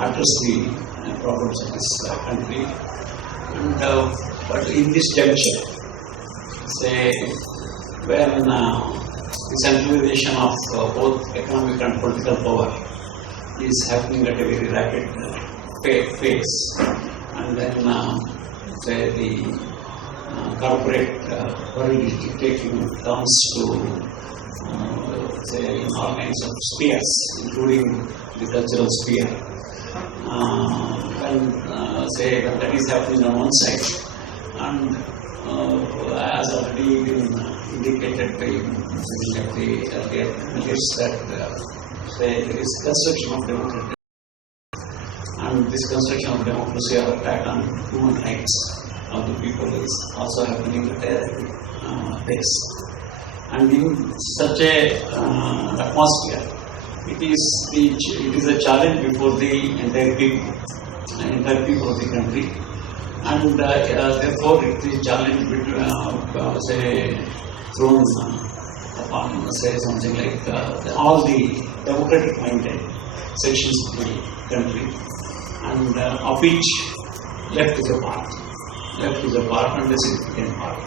address the problems of this country. And, but in this juncture, say, when the centralization of both economic and political power is happening at a very rapid pace, and then say the corporate world is taking turns to say in all kinds of spheres, including the cultural sphere. When say when that is happening on one side, and as already been indicated by many of the earlier panelists, that say there is construction of democracy. And this construction of democracy or attack on human rights of the people is also happening at a pace. And in such a atmosphere, it is a challenge before the entire people of the country, and therefore it is a challenge between, say, thrown upon, say, something like all the democratic minded sections of the country, and of which left is a part. Left is a part and a significant part.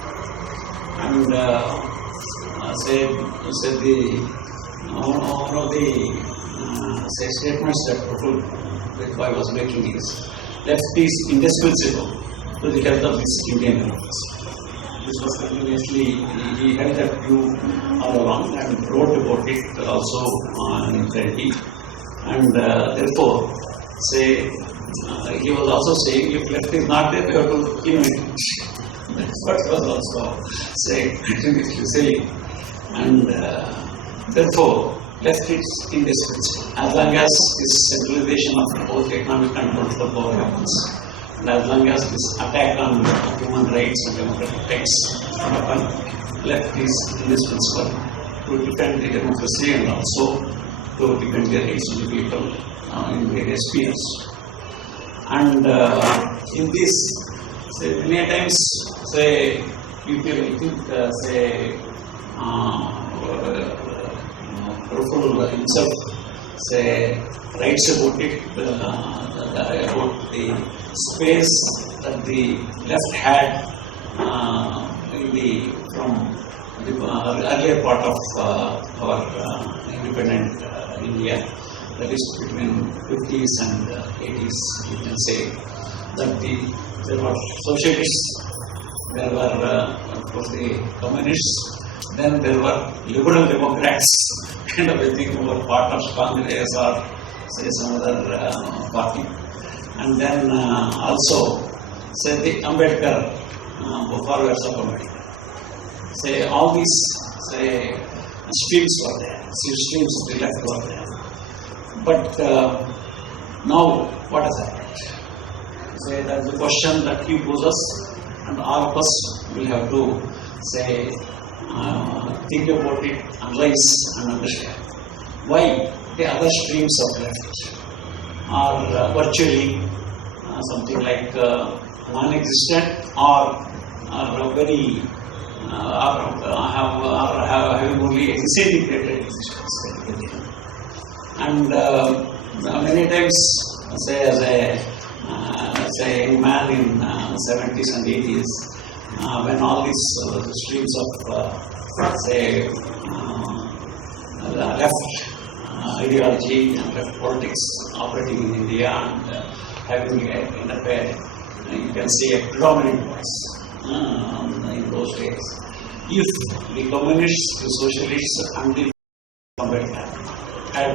And say one of the say statements that Praful Bidwai was making is left is indispensable to the health of this Indian democracy. This was continuously, he held that view all along and wrote about it also in plenty. And therefore, say, he was also saying if left is not there, we have to invent it. That's what he was also saying. And therefore, left is indispensable. As long as this centralization of both economic and political power happens, and as long as this attack on human rights and democratic rights happen, left is indispensable to defend the democracy and also to defend the rights of the people in various spheres. And in this, say, many times, say, people, I think, say, Praful himself, say, writes about it, about the space that the left had from the earlier part of our independent India, that is between 50s and 80s, you can say, that there were socialists, there were, of course, the communists, then there were liberal democrats, kind of a thing, who were part of Congress or, say, some other party. And then also, say, the Ambedkar, followers of Ambedkar. Say, all these, say, streams were there, streams of the left were there. But now, what has happened? Say, that is the question that he poses, and all of us will have to, say, think about it, analyze and understand why the other streams of left are virtually something like non-existent or are very have only disintegrated existence. And many times, say, as a young man in 70s and 80s, when all these streams of, say, left ideology and left politics operating in India and having in a you can say a predominant voice in those days. If the communists, the socialists, and the Ambedkar had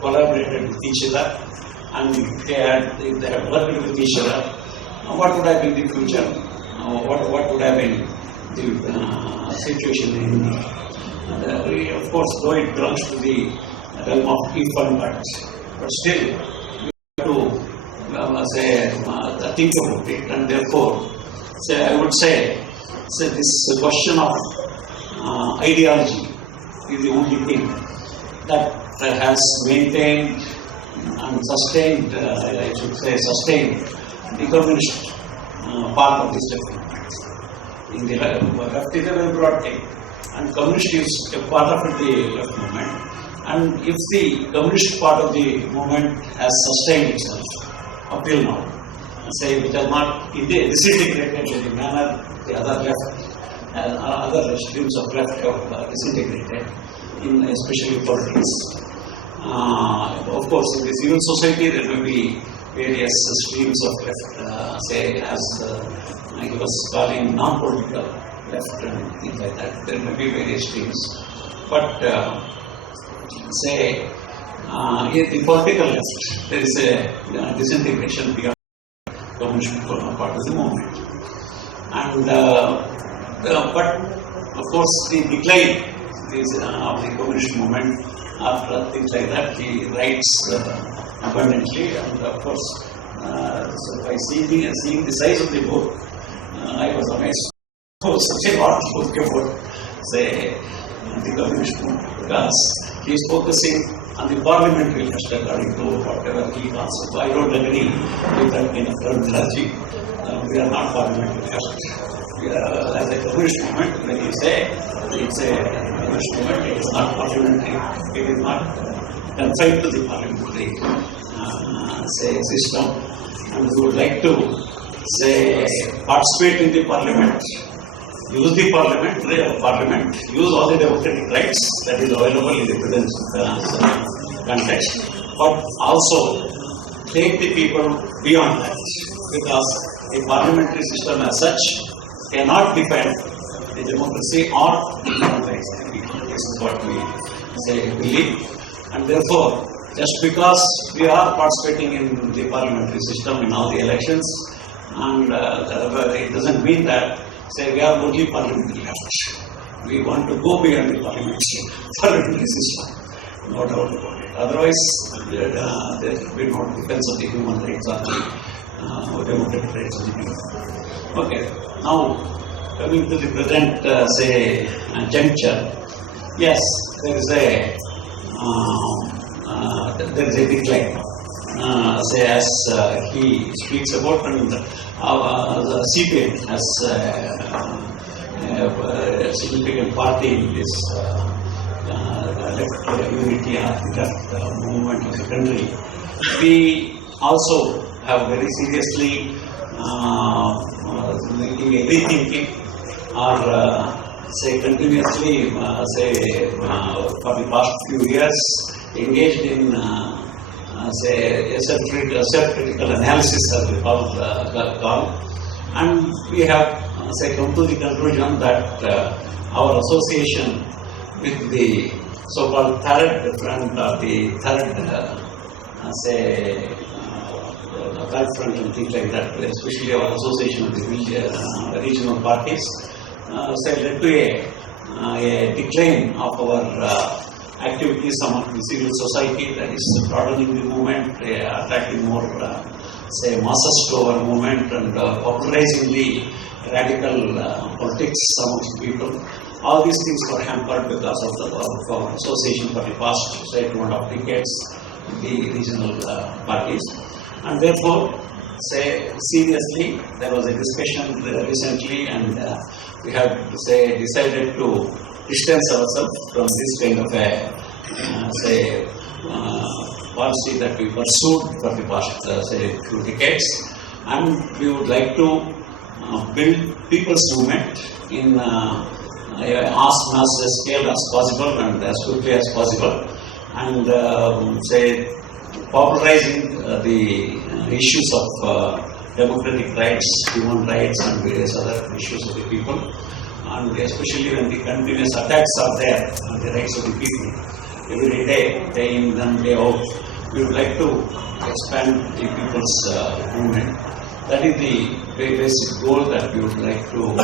collaborated with each other and if they had worked with each other, what would have been the future? What would have been the situation in India? Of course, though it belongs to the realm of if and but still, we have to think about it, and therefore, I would say this question of ideology is the only thing that has maintained and sustained, I should say, sustained the communist part of this left movement. In the left is a very broad thing, and communist is a part of the left movement. And if the communist part of the movement has sustained itself up till now, say which has not disintegrated in the manner the other left and other streams of left have disintegrated, in especially politics. Of course, in the civil society there will be various streams of left, say as he was calling non-political left and things like that. There may be various streams, but say in the political left there is a disintegration beyond communist part of the movement, and but of course the decline of the communist movement after things like that he writes abundantly, and of course so by seeing the size of the book I was amazed. So such a lot book about say the communist movement, because he is focusing and the parliamentary caste according to whatever he calls. So I don't agree with that kind of terminology. We are not parliamentary caste. We are, as a communist movement, when you say it's a communist movement, it is not parliamentary, it is not confined to the parliamentary system, and we would like to participate in the parliament, use the parliament, use all the democratic rights that is available in the present context, but also take the people beyond that, because the parliamentary system as such cannot defend the democracy or the human rights of the people. This is what we believe, and therefore, just because we are participating in the parliamentary system in all the elections, and it doesn't mean that we are only parliamentary caste. We want to go beyond the parliamentary system, no doubt about it. Otherwise, there will be no defense of the human rights or the democratic rights of the people. Okay, now coming to the present, juncture, yes, there is a decline. As he speaks about, and the CPM has a significant party in this left unity or left movement of the country. We also have very seriously rethinking or continuously for the past few years engaged in self-critical analysis as we call, and we have come to the conclusion that our association with the so-called third front or the third front and things like that, especially our association with the regional parties, led to a decline of our activities among the civil society, that is broadening the movement, attracting more masses to our movement, and popularizing the radical politics amongst people. All these things were hampered because of our association for the past 2.5 decades with the regional parties, and therefore, seriously, there was a discussion recently, and we have decided to distance ourselves from this kind of policy that we pursued for the past few decades, and we would like to build people's movement in as mass scale as possible and as quickly as possible, and popularizing the issues of democratic rights, human rights, and various other issues of the people. And especially when the continuous attacks are there on the rights of the people, every day, day in and day out, we would like to expand the people's movement. That is the very basic goal that we would like to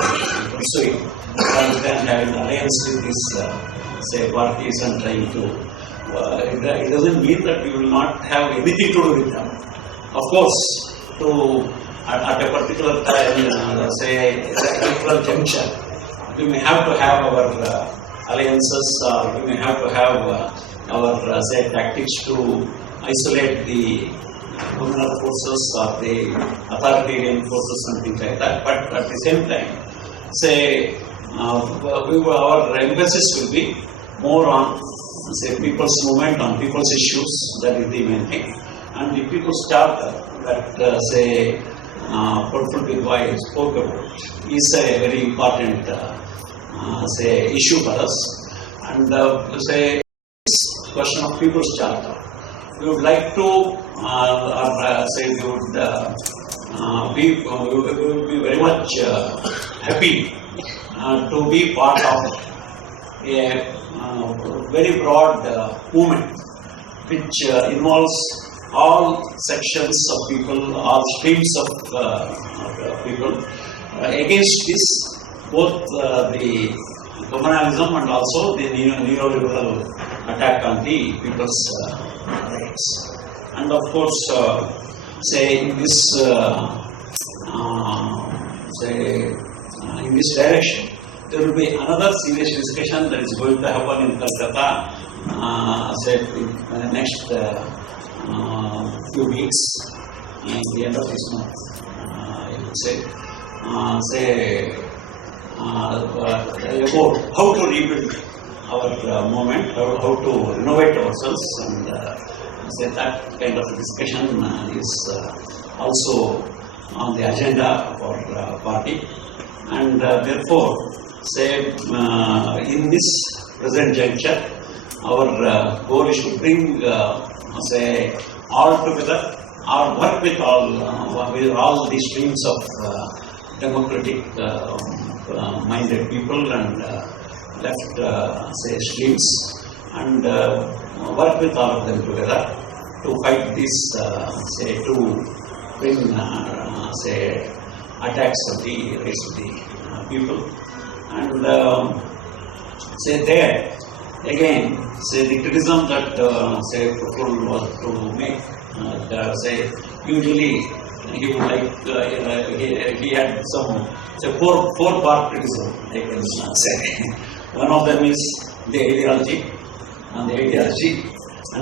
pursue, rather than having alliance with these parties and trying to. It doesn't mean that we will not have anything to do with them. Of course, at a particular time, a particular juncture, we may have to have our alliances, or we may have to have our tactics to isolate the communal forces or the authoritarian forces and things like that. But at the same time, our emphasis will be more on people's movement, on people's issues. That is the main thing. And the people's charter that Praful Bidwai spoke about is a very important issue for us. And this question of people's charter, we would like to we would be very much happy to be part of a very broad movement which involves all sections of people, all streams of people, against this, both the communalism and also the neoliberal attack on the people's rights. And of course, in this direction, there will be another serious discussion that is going to happen in Calcutta say in the next few weeks, in the end of this month, I would say about how to rebuild our movement, how to renovate ourselves, and say that kind of discussion is also on the agenda of our party, and therefore, say in this present juncture, our goal is to bring, say, all together, or work with all the streams of democratic minded people and left, say, streams, and work with all of them together to fight this, say, to bring, say, attacks of the rights of the people. And say there, again, say the criticism that, say, Praful was to make, say, usually he would like, he had some, say, four-part criticism, I can say. One of them is the ideology, and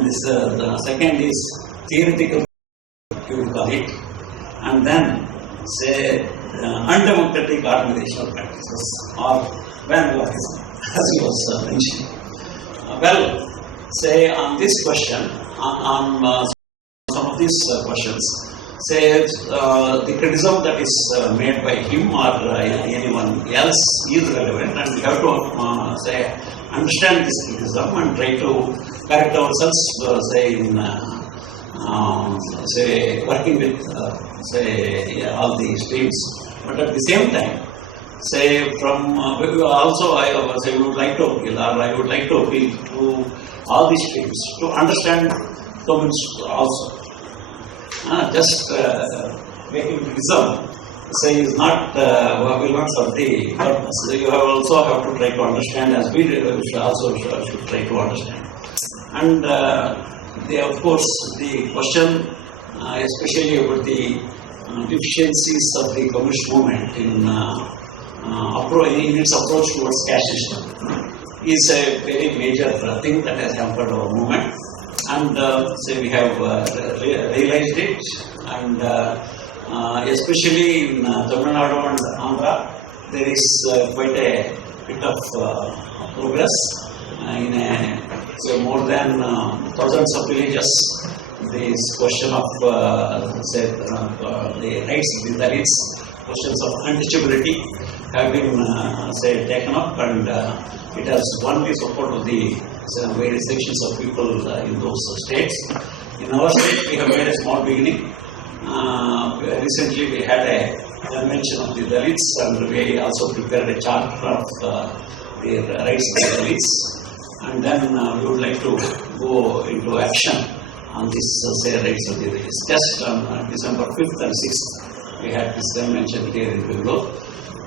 this, the second is theoretical, you will call it, and then, say, undemocratic organizational practices, or vanguardism, as he was mentioning. Well, say on this question, on some of these questions, say the criticism that is made by him or anyone else is relevant, and we have to say understand this criticism and try to correct ourselves, say in say working with say all the streams, but at the same time, say from also I would like to appeal, or I would like to appeal to all the streams to understand communists also. Just making criticism, say, is not will not serve the purpose. You also have to try to understand, as we also should try to understand. And of course, the question, especially about the deficiencies of the communist movement in its approach towards caste system, is a very major thing that has hampered our movement. And say we have realized it, and especially in Tamil Nadu and Andhra, there is quite a bit of progress in say more than thousands of villages. This question of say the rights of the Dalits, questions of untouchability have been say taken up, and it has won the support of the various sections of people in those states. In our state, we have made a small beginning. Recently, we had a convention of the Dalits, and we also prepared a charter of the rights of the Dalits. And then we would like to go into action on this say rights of the Dalits. Just on December 5th and 6th, we had this convention here in Bangalore.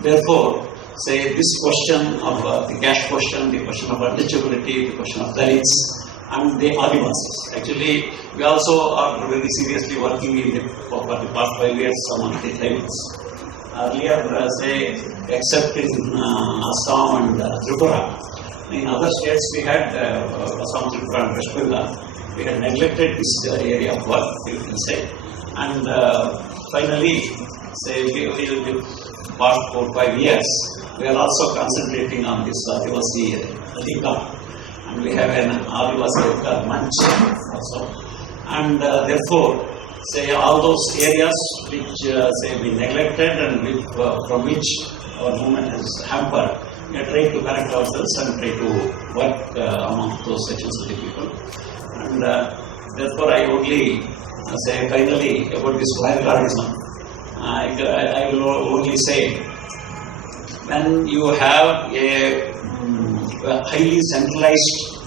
Therefore, say this question of the caste question, the question of untouchability, the question of Dalits, and the Adivasis. Actually, we also are very seriously working for the past 5 years on the tribals. Earlier, say, except in Assam and Tripura, in other states we had Assam, Tripura, and West Bengal. We had neglected this area of work, you can say, and finally, say, we past 4 or 5 years, we are also concentrating on this Adivasi Adhikar, and we have an Adivasi Adhikar Manch also. And therefore, say all those areas which say we neglected and from which our movement is hampered, we are trying to correct ourselves and try to work among those sections of the people. And therefore, I only say finally about this vanguardism. I will only say, when you have a highly centralized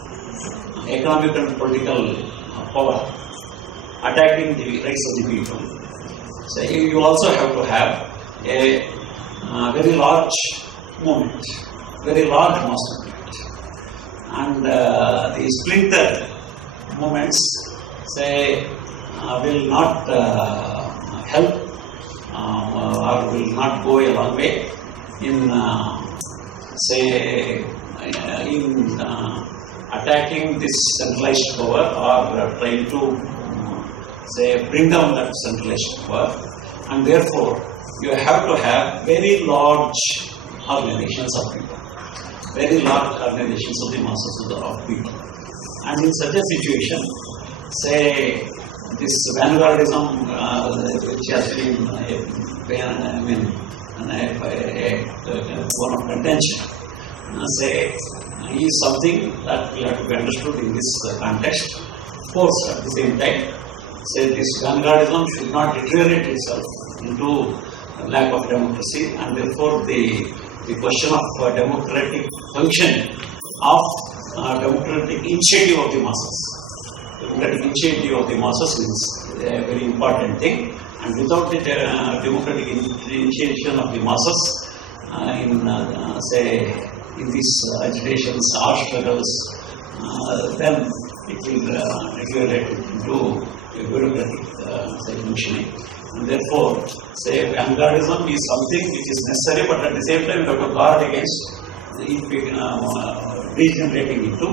economic and political power attacking the rights of the people, so you also have to have a very large movement, very large mass movement, and the splinter movements say will not help or will not go a long way in say in attacking this centralized power or trying to say bring down that centralized power, and therefore you have to have very large organizations of people, very large organizations of the masses of people. And in such a situation, say this vanguardism which has been one of contention, say is something that will have to be understood in this context. Of course, at the same time, say this vanguardism should not deteriorate itself into lack of democracy, and therefore the question of democratic function of democratic initiative of the masses. Democratic initiative of the masses is a very important thing, and without the democratic initiation of the masses in these agitations or struggles, then it will deteriorate into a bureaucratic functioning. And therefore, say vanguardism is something which is necessary, but at the same time, we have to guard against degenerating into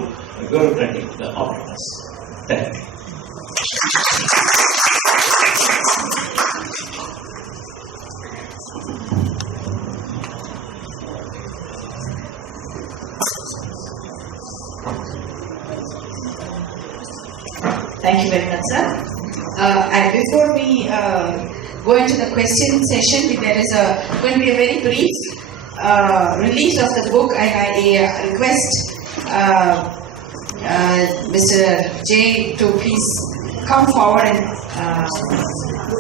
bureaucratic operators. Thank you. Thank you very much, sir. And before we go into the question session, there is going to be a very brief release of the book, and I request Mr. J to please come forward and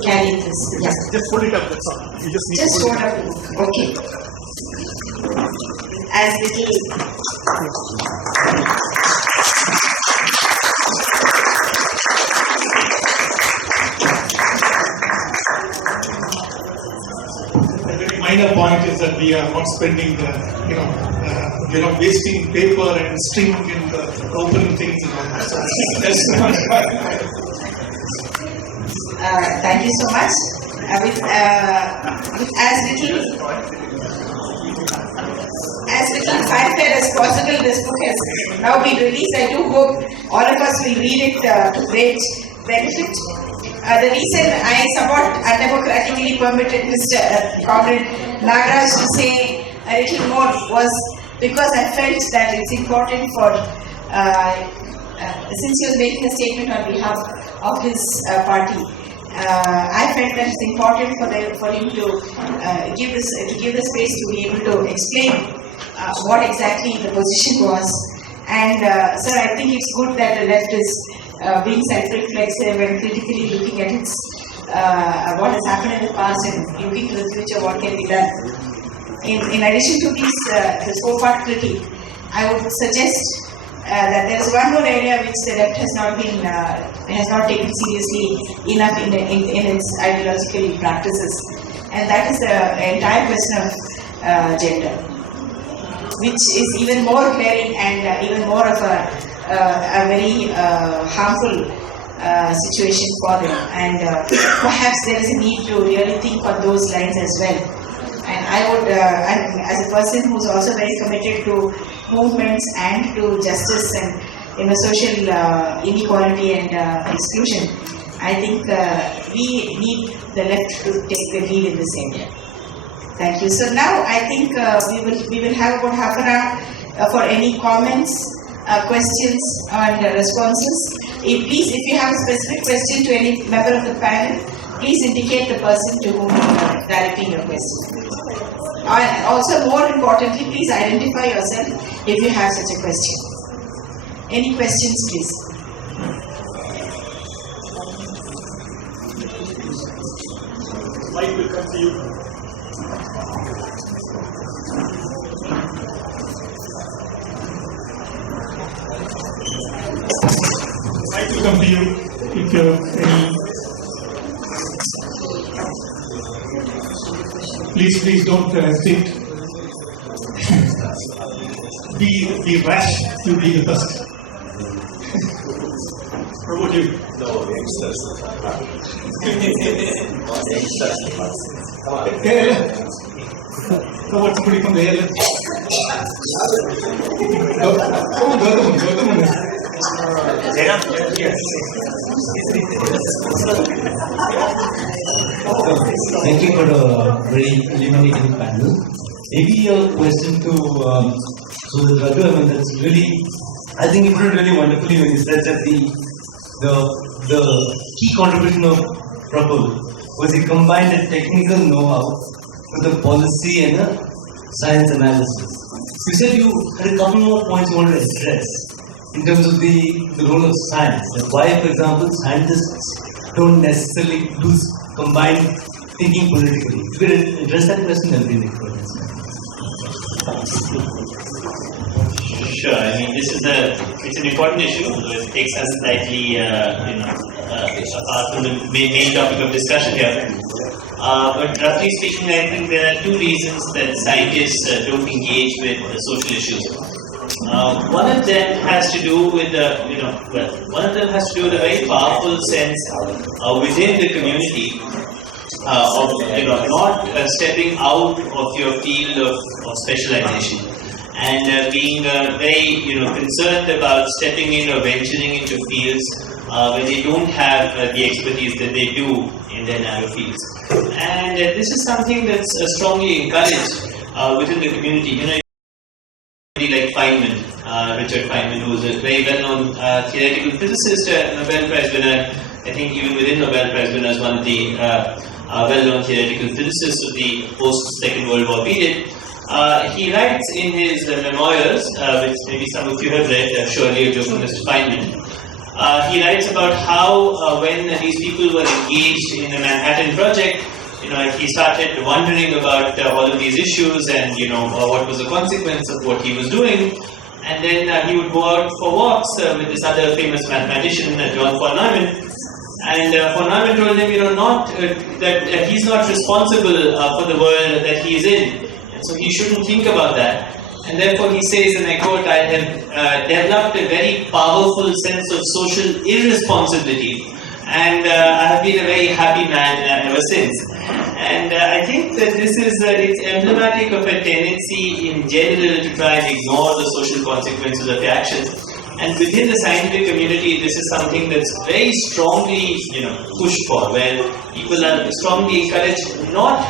carry this. Yes. Just hold it up, that's all. You just need Just to hold up the book. Okay. As little. A very minor point is that we are not spending, wasting paper and string in the opening things and all that. So that's Thank you so much. With as little fanfare as possible, this book has now been released. I do hope all of us will read it to great benefit. The reason I somewhat undemocratically permitted Mr. Comrade Nagaraj to say a little more was because I felt that it's important for, since he was making a statement on behalf of his party, I felt that it's important for him to give the space to be able to explain what exactly the position was. And sir, I think it's good that the left is being self-reflexive and critically looking at its what has happened in the past and looking to the future, what can be done. In addition to this four-part critique, I would suggest that there is one more area which the left has not taken seriously enough in its ideological practices, and that is the entire question of gender, which is even more glaring and even more of a very harmful situation for them, and perhaps there is a need to really think on those lines as well. And I would, as a person who's also very committed to movements and to justice and social inequality and exclusion, I think we need the left to take the lead in this area. Thank you. So now I think we will have about half an hour for any comments, questions and responses. Please, if you have a specific question to any member of the panel, please indicate the person to whom you are directing your question. And also, more importantly, please identify yourself if you have such a question. Any questions, please? Mike will come to you. Mike will come to you if you have any. Please don't think. Be rash to be the first. What about you? No, the youngsters. Come on. So what's pretty from the air? Thank you for a very illuminating panel. Maybe a question to Raju. I mean, that's really, I think you put it really wonderfully when you said that the key contribution of Praful was he combined a technical know-how with a policy and a science analysis. You said you had a couple more points you wanted to address in terms of the role of science. Like why, for example, scientists don't necessarily combine thinking politically. If you could address that question, that would be really good. Sure. I mean, it's an important issue. It takes us slightly, apart from the main topic of discussion here. But roughly speaking, I think there are two reasons that scientists don't engage with the social issues. One of them has to do with a very powerful sense within the community of not stepping out of your field of specialization and being very concerned about stepping in or venturing into fields where they don't have the expertise that they do in their narrow fields. And this is something that's strongly encouraged within the community. Like Feynman, Richard Feynman, who is a very well-known theoretical physicist, Nobel Prize winner. I think even within Nobel Prize winners, one of the well-known theoretical physicists of the post-Second World War period. He writes in his memoirs, which maybe some of you have read, surely a joke from Mr. Feynman. He writes about how when these people were engaged in the Manhattan Project, he started wondering about all of these issues and what was the consequence of what he was doing. And then he would go out for walks with this other famous mathematician, John von Neumann. And von Neumann told him, that he's not responsible for the world that he is in. And so he shouldn't think about that. And therefore he says, and I quote, I have developed a very powerful sense of social irresponsibility. And I have been a very happy man ever since. And I think that this is it's emblematic of a tendency in general to try and ignore the social consequences of your actions. And within the scientific community, this is something that's very strongly, pushed for, where people are strongly encouraged not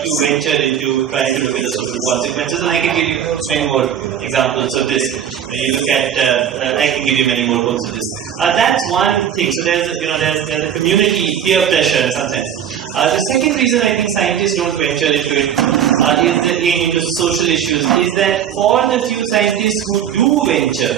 to venture into trying to look at the social consequences. And I can give you many more examples of this. When you look at, I can give you many more quotes of this. That's one thing. So there's a community peer pressure in some sense. The second reason I think scientists don't venture into it into social issues is that for the few scientists who do venture,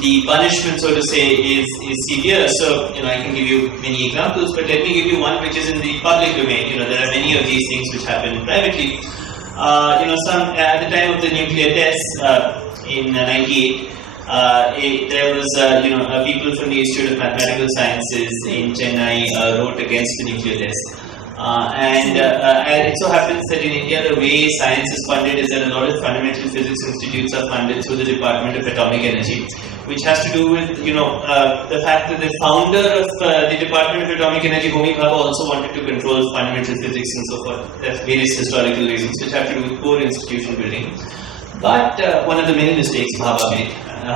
the punishment, so to say, is severe. So, I can give you many examples, but let me give you one which is in the public domain. There are many of these things which happen privately. Some at the time of the nuclear tests in '98. There was, people from the Institute of Mathematical Sciences in Chennai wrote against the nuclear test. And it so happens that in India, the way science is funded is that a lot of fundamental physics institutes are funded through the Department of Atomic Energy, which has to do with, the fact that the founder of the Department of Atomic Energy, Homi Bhabha, also wanted to control fundamental physics and so forth. There's various historical reasons which have to do with core institution building. But one of the many mistakes Bhabha made. The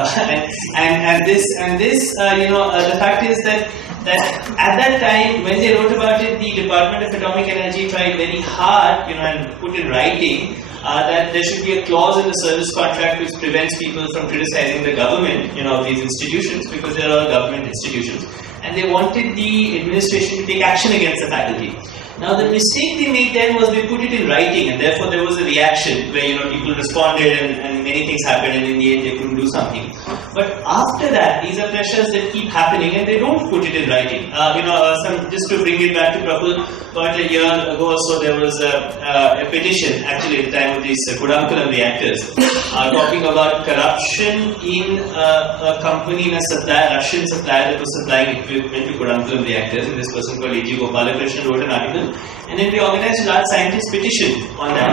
fact is that at that time, when they wrote about it, the Department of Atomic Energy tried very hard, and put in writing that there should be a clause in the service contract which prevents people from criticizing the government, of these institutions, because they're all government institutions. And they wanted the administration to take action against the faculty. Now the mistake they made then was they put it in writing, and therefore there was a reaction where people responded and many things happened, and in the end they couldn't do something. But after that, these are pressures that keep happening, and they don't put it in writing. Just to bring it back to Praful, about a year ago or so, there was a petition, actually at the time of these Kudankulam reactors, talking about corruption in a company, in a Russian supplier that was supplying equipment to Kudankulam reactors. And this person called A.G. Gopalakrishnan wrote an article. And then we organized a large scientist petition on that.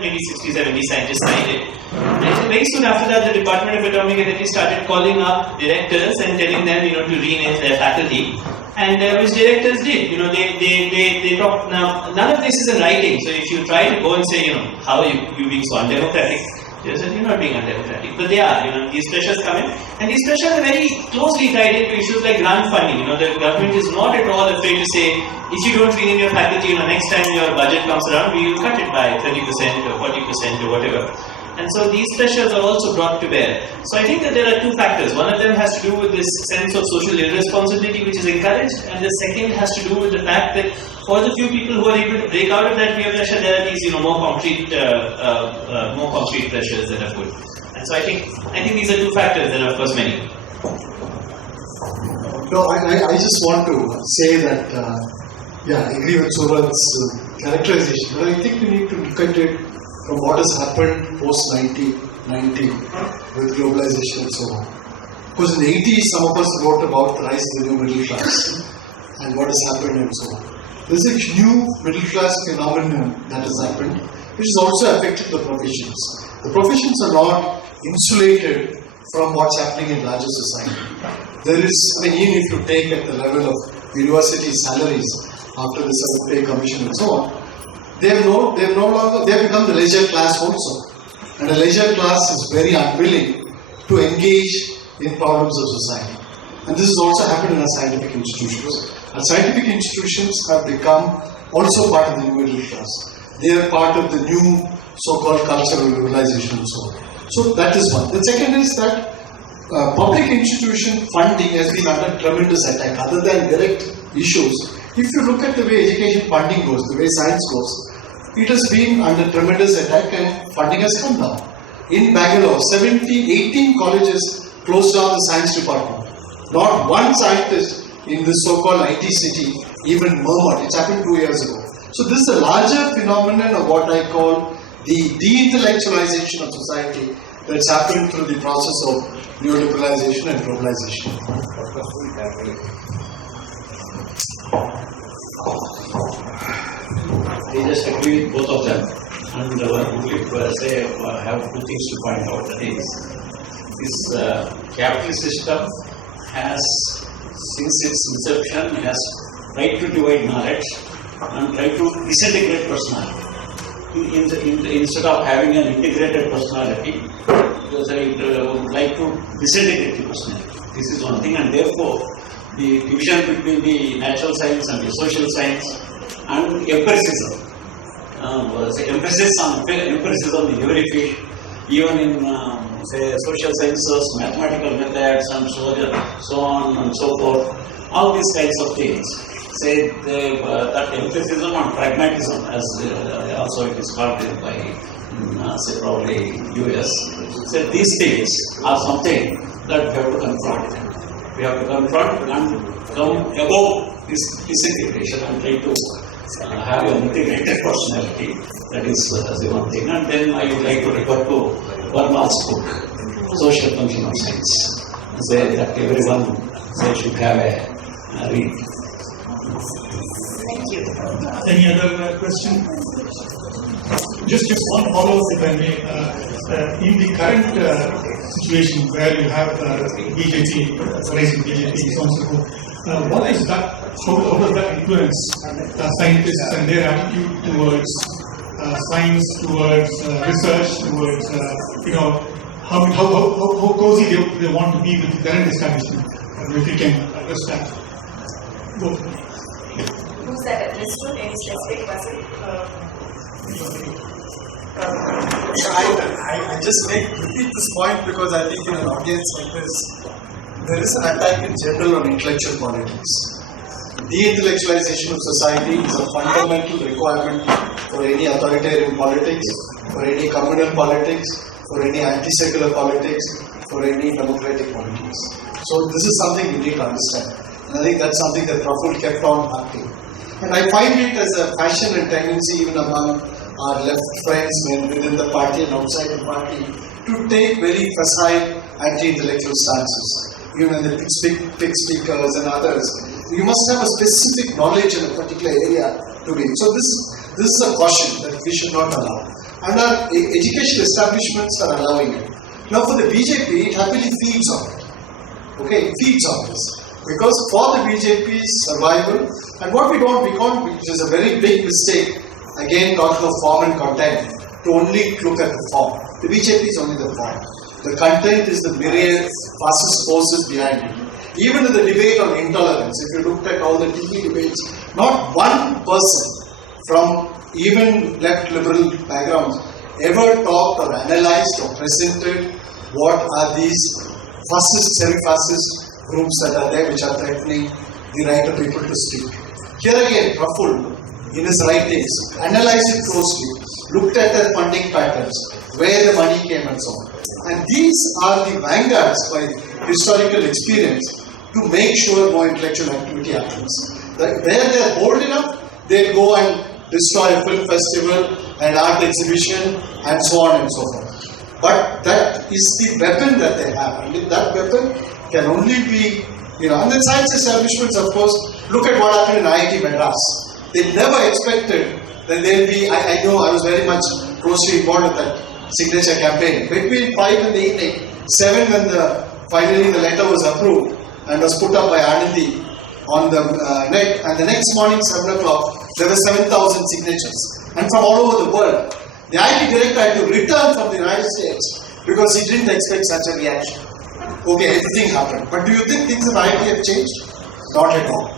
Maybe 60, 70 scientists signed it. And very soon after that, the Department of Atomic Energy started calling up directors and telling them, to rename their faculty. and which directors did. They talk. Now, none of this is in writing. So if you try to go and say, how are you being so undemocratic? They said, you're not being undemocratic. But they are. These pressures come in, and these pressures are very closely tied into issues like grant funding. The government is not at all afraid to say, if you don't renew your faculty, next time your budget comes around, we will cut it by 30% or 40% or whatever. And so these pressures are also brought to bear. So I think that there are two factors. One of them has to do with this sense of social irresponsibility which is encouraged, and the second has to do with the fact that for the few people who are able to break out of that peer pressure, there are these more concrete pressures that are put. And so I think these are two factors. There are of course many. No, I just want to say that I agree with Suvrat's characterization, but I think we need to look at it from what has happened post 1990 with globalization and so on. Because in the 80s, some of us wrote about the rise of the new middle class and what has happened and so on. There's a new middle class phenomenon that has happened, which has also affected the professions. The professions are not insulated from what's happening in larger society. There is, even if you take at the level of university salaries after the 7th Pay Commission and so on, they have become the leisure class also. And the leisure class is very unwilling to engage in problems of society. And this has also happened in our scientific institutions. Our scientific institutions have become also part of the new middle class. They are part of the new so-called cultural liberalization and so on. So that is one. The second is that public institution funding has been under tremendous attack. Other than direct issues, if you look at the way education funding goes, the way science goes, it has been under tremendous attack and funding has come down. In Bangalore, 18 colleges closed down the science department. Not one scientist in this so-called IT city even murmured. It's happened 2 years ago. So this is a larger phenomenon of what I call the de-intellectualization of society that's happened through the process of neoliberalization and globalization. I just agree with both of them, and only have two things to point out. That is, this capitalist system has, since its inception, has tried to divide knowledge and tried to disintegrate personality. Instead of having an integrated personality, it would like to disintegrate the personality. This is one thing, and therefore, the division between the natural science and the social science and empiricism. Emphasis on empiricism in every field, even in social sciences, mathematical methods, and so on and so forth. All these kinds of things. That empiricism and pragmatism, as also it is called by probably US. These things are something that we have to confront. We have to confront and come above this disintegration and try to have an integrated personality. That is the one thing. And then I would like to refer to Verma's book, Social Function of Science. Say that everyone should have a read. Thank you. Any other question? Just one follow-up, if I may. In the current situation where you have BJP, rising BJP, so on and so forth, what is that? How does that influence scientists and their attitude towards science, towards research, towards how cozy they want to be with the current establishment? If you can address that. Who's that addressed to? Any specific person? I just repeat this point because I think in an audience like this, there is an attack in general on intellectual politics. De-intellectualization of society is a fundamental requirement for any authoritarian politics, for any communal politics, for any anti-secular politics, for any democratic politics. So this is something we need to understand. And I think that's something that Praful kept on acting. And I find it as a fashion and tendency even among our left friends within the party and outside the party to take very facile anti-intellectual stances. Even the big speakers and others. You must have a specific knowledge in a particular area to be. So this is a caution that we should not allow. And our educational establishments are allowing it. Now for the BJP, it happily feeds on it. Okay, it feeds on this. Because for the BJP's survival, and what we can't, which is a very big mistake, again talking of form and content, to only look at the form. The BJP is only the form. The content is the myriad fascist forces behind it. Even in the debate on intolerance, if you looked at all the TV debates, not one person from even left liberal backgrounds ever talked or analyzed or presented what are these fascist, semi-fascist groups that are there which are threatening the right of people to speak. Here again, Praful, in his writings, analyzed it closely, looked at their funding patterns, where the money came and so on. And these are the vanguards by historical experience to make sure more intellectual activity happens. Where they are bold enough, they go and destroy a film festival, an art exhibition, and so on and so forth. But that is the weapon that they have. And that weapon can only be, and then science establishments, of course, look at what happened in IIT Madras. They never expected that there will be, I know I was very much closely involved with that signature campaign. Between 5 in the evening, 7 when finally the letter was approved and was put up by Anandi on the net, and the next morning 7 o'clock, there were 7,000 signatures. And from all over the world. The IT director had to return from the United States because he didn't expect such a reaction. Okay, everything happened. But do you think things in IT have changed? Not at all.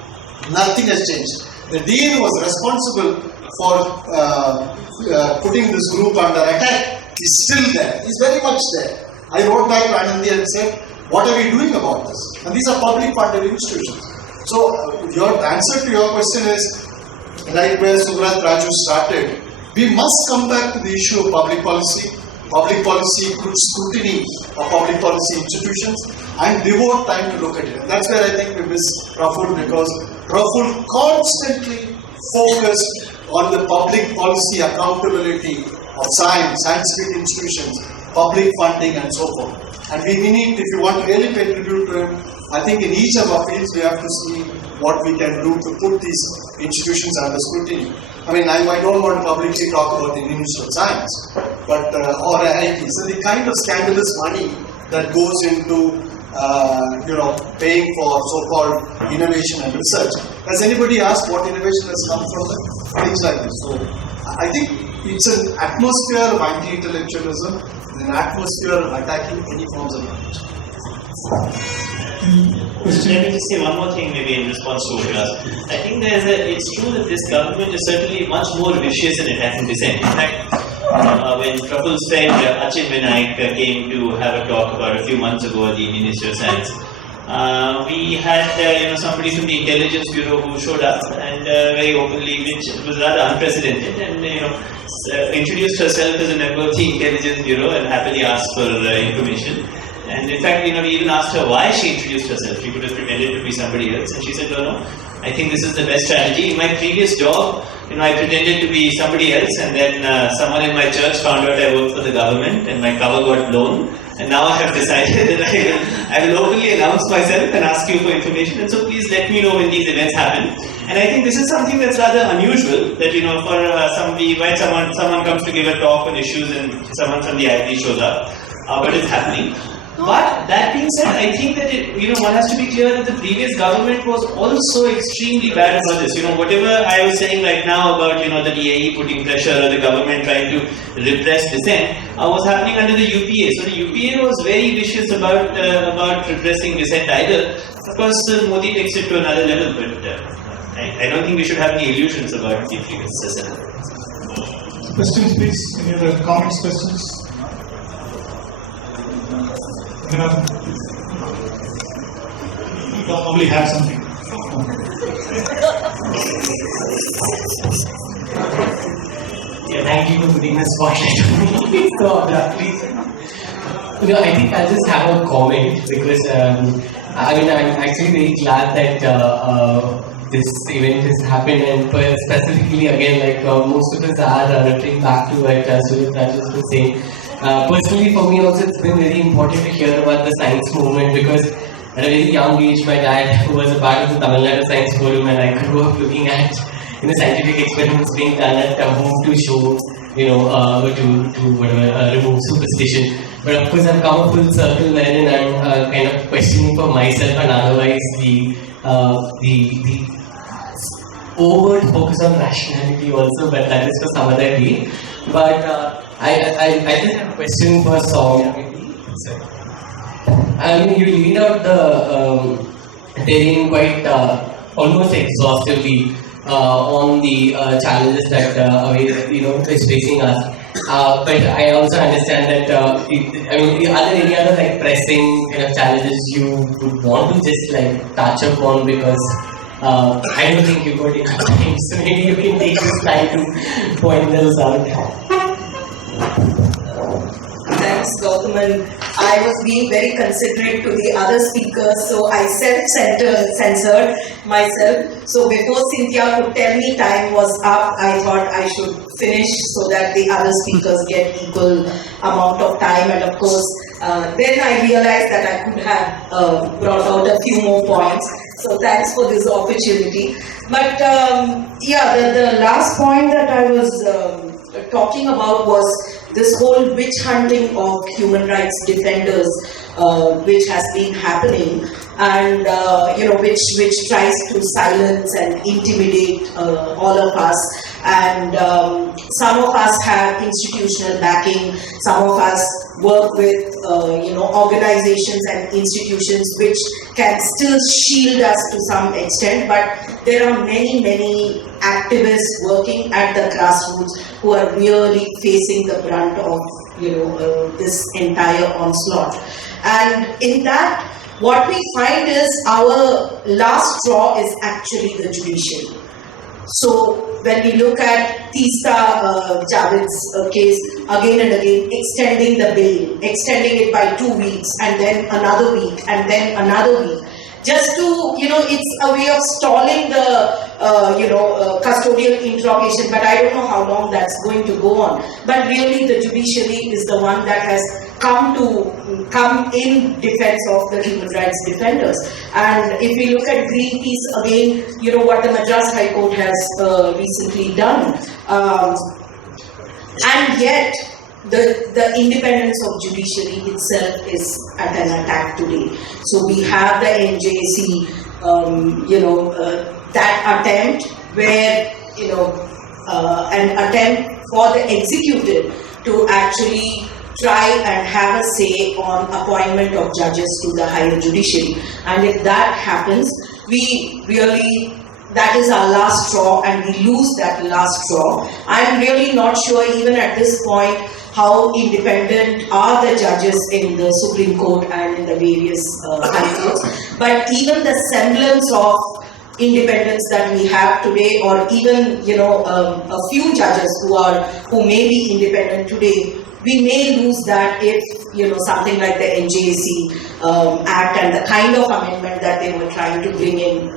Nothing has changed. The dean who was responsible for putting this group under attack is still there. He's very much there. I wrote back to Anandi and said, what are we doing about this? And these are public funded institutions. So your answer to your question is, right where Suvrat, Raju started, we must come back to the issue of public policy, good scrutiny of public policy institutions, and devote time to look at it. And that's where I think we miss Praful, because Praful constantly focused on the public policy accountability of science, scientific institutions, public funding, and so forth. And we need, if you want to really pay tribute to him, I think in each of our fields we have to see what we can do to put these institutions under scrutiny. I mean, I don't want to publicly talk about the Institute of Science, but or IIT. So the kind of scandalous money that goes into paying for so-called innovation and research. Has anybody asked what innovation has come from them? Things like this. So I think it's an atmosphere of anti-intellectualism, an atmosphere of attacking any forms of knowledge. Let me just say one more thing maybe in response to what you asked. I think it's true that this government is certainly much more vicious in attacking dissent. In fact, when Praful's friend Achin Vinayak came to have a talk about a few months ago at the Indian Institute of Science, we had somebody from the Intelligence Bureau who showed up and very openly, which was rather unprecedented, and introduced herself as a member of the Intelligence Bureau and happily asked for information. And in fact, we even asked her why she introduced herself. She could have pretended to be somebody else, and she said, no, I think this is the best strategy. In my previous job, I pretended to be somebody else, and then someone in my church found out I worked for the government, and my cover got blown. And now I have decided that I will openly announce myself and ask you for information. And so please let me know when these events happen. And I think this is something that's rather unusual, that for somebody, when someone comes to give a talk on issues and someone from the IT shows up, but it's happening. But that being said, I think that one has to be clear that the previous government was also extremely bad about this. Whatever I was saying right now about the DAE putting pressure or the government trying to repress dissent was happening under the UPA. So the UPA was very vicious about repressing dissent either. Of course, Modi takes it to another level, but I don't think we should have any illusions about the previous system. Questions, please. Any other comments, questions? You probably have something. Yeah, thank you for putting the spotlight on me so abruptly. I think I'll just have a comment because I'm actually very glad that this event has happened, and specifically again, most of us are referring back to what Raju was saying. Personally, for me also, it's been very important to hear about the science movement, because at a very young age, my dad was a part of the Tamil Nadu Science Forum, and I grew up looking at scientific experiments being done at home to show to whatever, remove superstition. But of course, I've come a full circle then, and I'm kind of questioning for myself and otherwise the overt focus on rationality also, but that is for some other day. But I just have a question for Saumya. I mean, you laid out the terrain quite almost exhaustively on the challenges that is facing us. But I also understand that are there any other like pressing kind of challenges you would want to just like touch upon, because I don't think you've got enough time, so maybe you can take this time to point those out. Thanks, Gautam. I was being very considerate to the other speakers, so I self-censored myself. So before Cynthia could tell me time was up, I thought I should finish so that the other speakers get equal amount of time. And of course, then I realized that I could have brought out a few more points. So thanks for this opportunity. But the last point that I was talking about was this whole witch hunting of human rights defenders, which has been happening, and which tries to silence and intimidate all of us. And some of us have institutional backing. Some of us work with organizations and institutions which can still shield us to some extent. But there are many activists working at the grassroots who are really facing the brunt of this entire onslaught. And in that, what we find is our last straw is actually the judiciary. So when we look at Tista Javid's case again and again, extending the bail, extending it by 2 weeks, and then another week, and then another week, just to, it's a way of stalling the, custodial interrogation, but I don't know how long that's going to go on. But really the judiciary is the one that has come in defense of the human rights defenders. And if we look at Greenpeace again, what the Madras High Court has recently done. And yet, the independence of judiciary itself is at an attack today. So we have the NJC, that attempt where, an attempt for the executive to actually try and have a say on appointment of judges to the higher judiciary. And if that happens, that is our last straw, and we lose that last straw. I'm really not sure even at this point how independent are the judges in the Supreme Court and in the various high courts. But even the semblance of independence that we have today, or even a few judges who may be independent today, we may lose that if something like the NJC Act and the kind of amendment that they were trying to bring in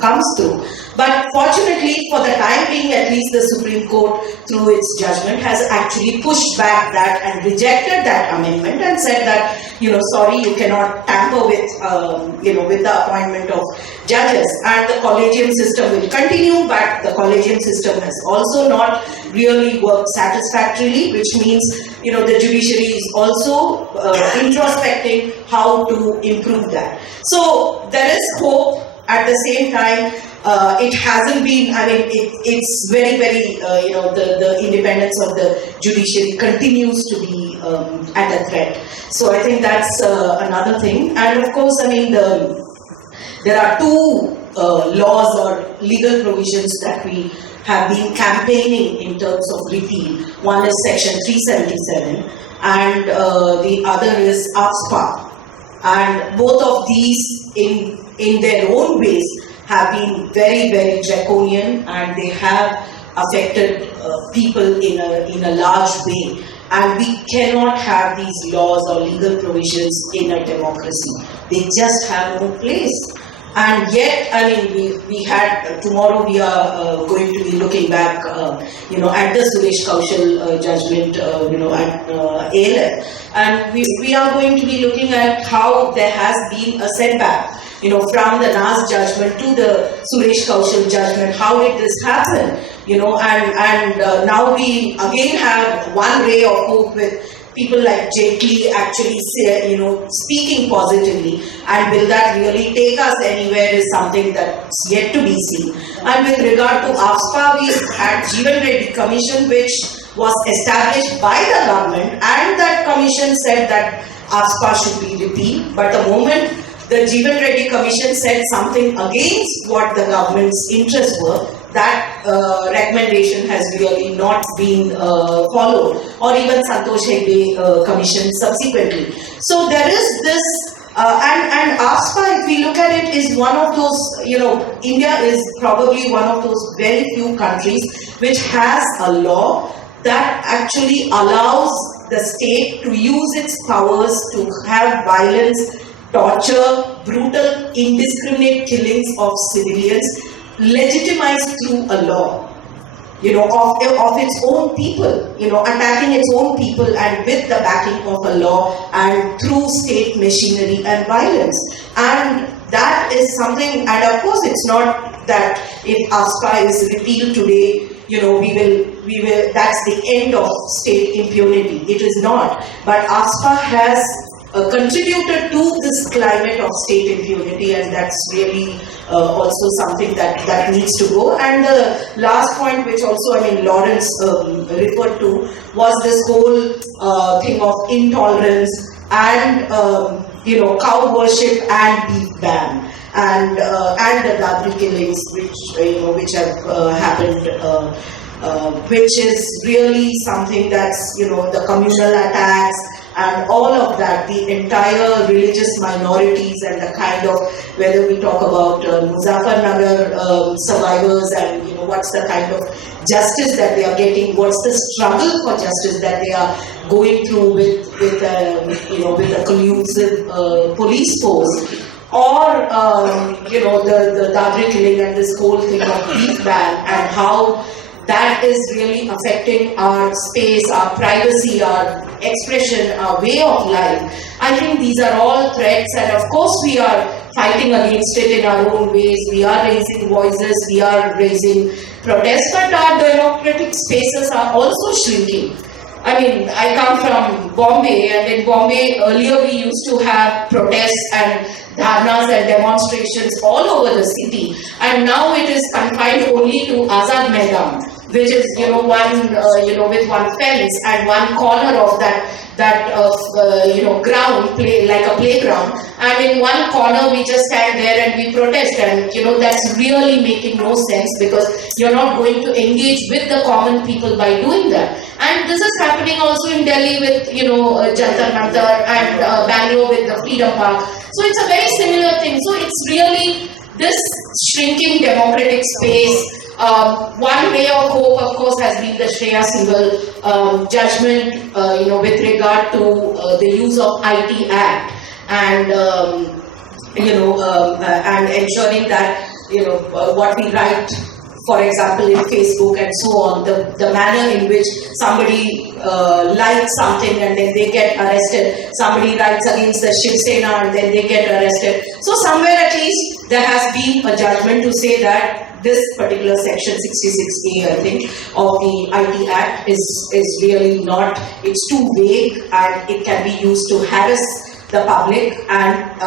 comes through. But fortunately, for the time being, at least the Supreme Court, through its judgment, has actually pushed back that and rejected that amendment and said that, sorry, you cannot tamper with, with the appointment of judges. And the collegium system will continue, but the collegium system has also not really worked satisfactorily, which means, the judiciary is also introspecting how to improve that. So there is hope. At the same time, it hasn't been, it's very, the independence of the judiciary continues to be at a threat. So I think that's another thing. And of course, there are two laws or legal provisions that we have been campaigning in terms of repeal. One is Section 377 and the other is AFSPA. And both of these in their own ways have been very, very draconian, and they have affected people in a large way. And we cannot have these laws or legal provisions in a democracy. They just have no place. And yet, we had, tomorrow we are going to be looking back, at the Suresh Kaushal judgment, at ALF. And we are going to be looking at how there has been a setback, from the Nas judgment to the Suresh Kaushal judgment. How did this happen? and now we again have one ray of hope with people like Jaitley actually speaking positively, and will that really take us anywhere is something that's yet to be seen. And with regard to AFSPA, we had Jeevan Reddy Commission, which was established by the government, and that commission said that AFSPA should be repealed. But the moment the Jeevan Reddy Commission said something against what the government's interests were, that recommendation has really not been followed, or even Santosh Hegde Commission subsequently. So there is this, and AFSPA, if we look at it, is one of those, India is probably one of those very few countries which has a law that actually allows the state to use its powers to have violence, torture, brutal, indiscriminate killings of civilians legitimized through a law, of its own people, attacking its own people, and with the backing of a law and through state machinery and violence. And that is something, and of course it's not that if AFSPA is repealed today, we will, that's the end of state impunity. It is not. But AFSPA has contributed to this climate of state impunity, and that's really also something that needs to go. And the last point, which also Lawrence referred to, was this whole thing of intolerance and cow worship and beef ban, and the Dadri killings, which have happened. Which is really something that's, the communal attacks and all of that, the entire religious minorities, and the kind of, whether we talk about Muzaffarnagar survivors, and what's the kind of justice that they are getting, what's the struggle for justice that they are going through with a collusive police force, or the Dadri killing and this whole thing of beef ban, and how that is really affecting our space, our privacy, our expression, our way of life. I think these are all threats, and of course we are fighting against it in our own ways. We are raising voices, we are raising protests, but our democratic spaces are also shrinking. I come from Bombay, and in Bombay earlier we used to have protests and dharnas and demonstrations all over the city, and now it is confined only to Azad Maidan, which is one with one fence and one corner of that ground, like a playground, and in one corner we just stand there and we protest, and that's really making no sense, because you're not going to engage with the common people by doing that. And this is happening also in Delhi with Jantar Mantar, and Bangalore with the Freedom Park. So it's a very similar thing. So it's really this shrinking democratic space. One ray of hope, of course, has been the Shreya Singhal judgment, with regard to the use of IT Act, and and ensuring that what we write, for example, in Facebook and so on, the manner in which somebody likes something and then they get arrested, somebody writes against the Shiv Sena and then they get arrested. So somewhere at least there has been a judgment to say that this particular section 66A, I think, of the IT Act is really not, it's too vague, and it can be used to harass the public and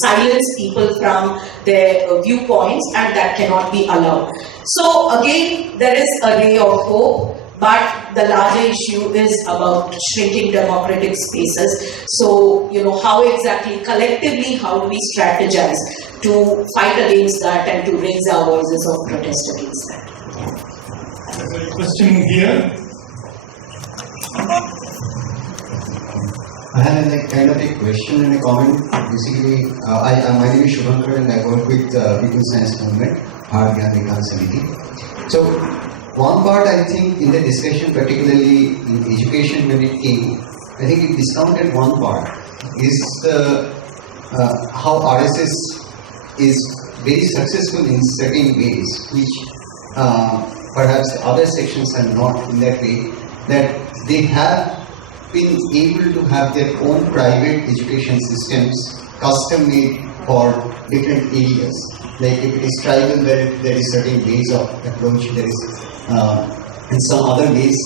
silence people from their viewpoints, and that cannot be allowed. So again, there is a ray of hope, but the larger issue is about shrinking democratic spaces. So how exactly collectively, how do we strategize to fight against that and to raise our voices of protest against that? There's a question here. I have kind of a question and a comment. Basically, my name is Surendra, and I work with People Science Movement, Bharat Gyan Vikas Samiti. So, one part I think in the discussion, particularly in education when it came, I think it discounted one part, is how RSS is very successful in certain ways, which perhaps other sections are not in that way, that they have been able to have their own private education systems custom made for different areas. Like if it is tribal, there is certain ways of approach. There is in some other ways,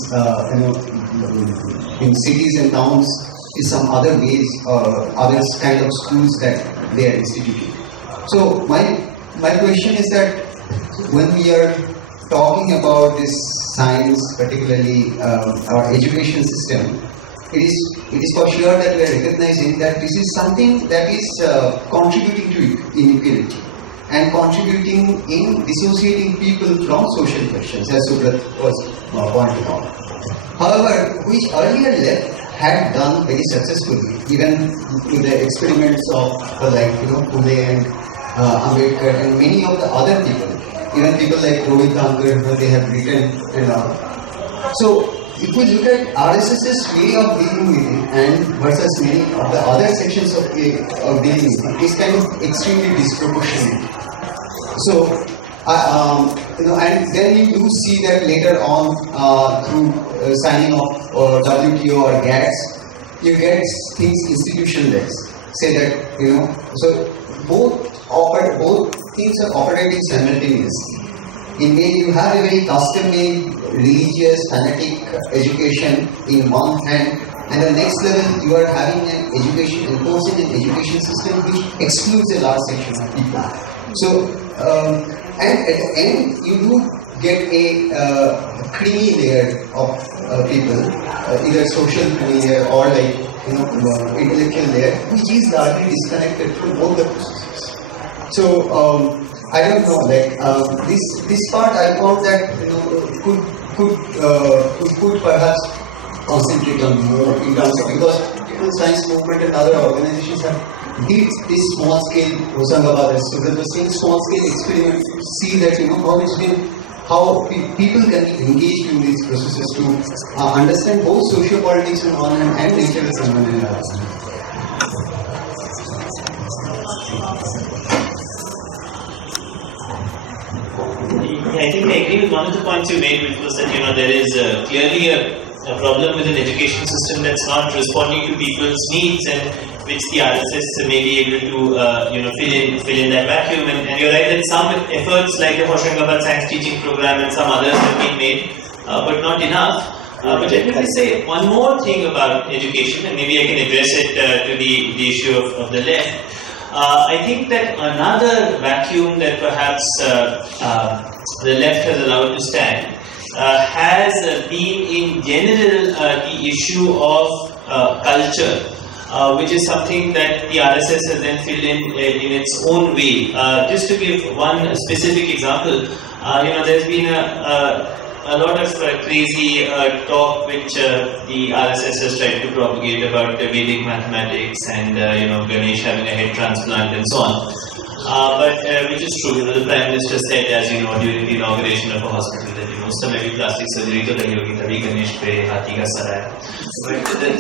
in cities and towns, is some other ways or other kind of schools that they are instituting. So my question is that when we are talking about this science, particularly our education system, it is for sure that we are recognizing that this is something that is contributing to inequality and contributing in dissociating people from social questions, as Suvrat was pointing out. However, which earlier left had done very successfully, even with the experiments of Pule and Ambedkar and many of the other people, even people like Rohit Angar, they have written and all. So, if we look at RSS's way of dealing with it and versus many of the other sections of dealing with it, is kind of extremely disproportionate. So, and then you do see that later on through signing of WTO or GATS, you get things institutionalized. Say that so both things are operating simultaneously. In way you have a very custom-made, religious, fanatic education in one hand, and the next level you are having an education, enforcing an education system which excludes a large section of people. So, and at the end you do get a creamy layer of people, either social creamy layer or intellectual layer, which is largely disconnected from both the processes. So I don't know, this part I found that could perhaps concentrate on more in terms of, because people science movement and other organizations have did this small scale Hosangabad, as Suvrat was saying, small scale experiment to see that how people can be engaged in these processes to understand both socio-politics on one hand and natural phenomenon on the other hand. I think I agree with one of the points you made, which was that there is clearly a problem with an education system that's not responding to people's needs, and which the RSS may be able to fill in that vacuum. And you're right that some efforts like the Hoshangabad Science Teaching Program and some others have been made, but not enough. But let me just say one more thing about education, and maybe I can address it to the issue of the left. I think that another vacuum that perhaps the left has allowed to stand has been in general the issue of culture, which is something that the RSS has then filled in its own way. Just to give one specific example, there's been a lot of crazy talk which the RSS has tried to propagate about Vedic mathematics and Ganesh having a head transplant and so on. But which is true, the Prime Minister said, as you know, during the inauguration of a hospital, that उसमें भी plastic surgery तो नहीं होगी, तभी गणेश पे हाथी का sir है. But the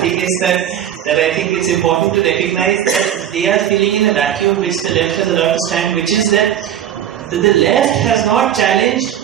thing is that I think it's important to recognize that they are filling in a vacuum which the left has allowed to stand, which is that the left has not challenged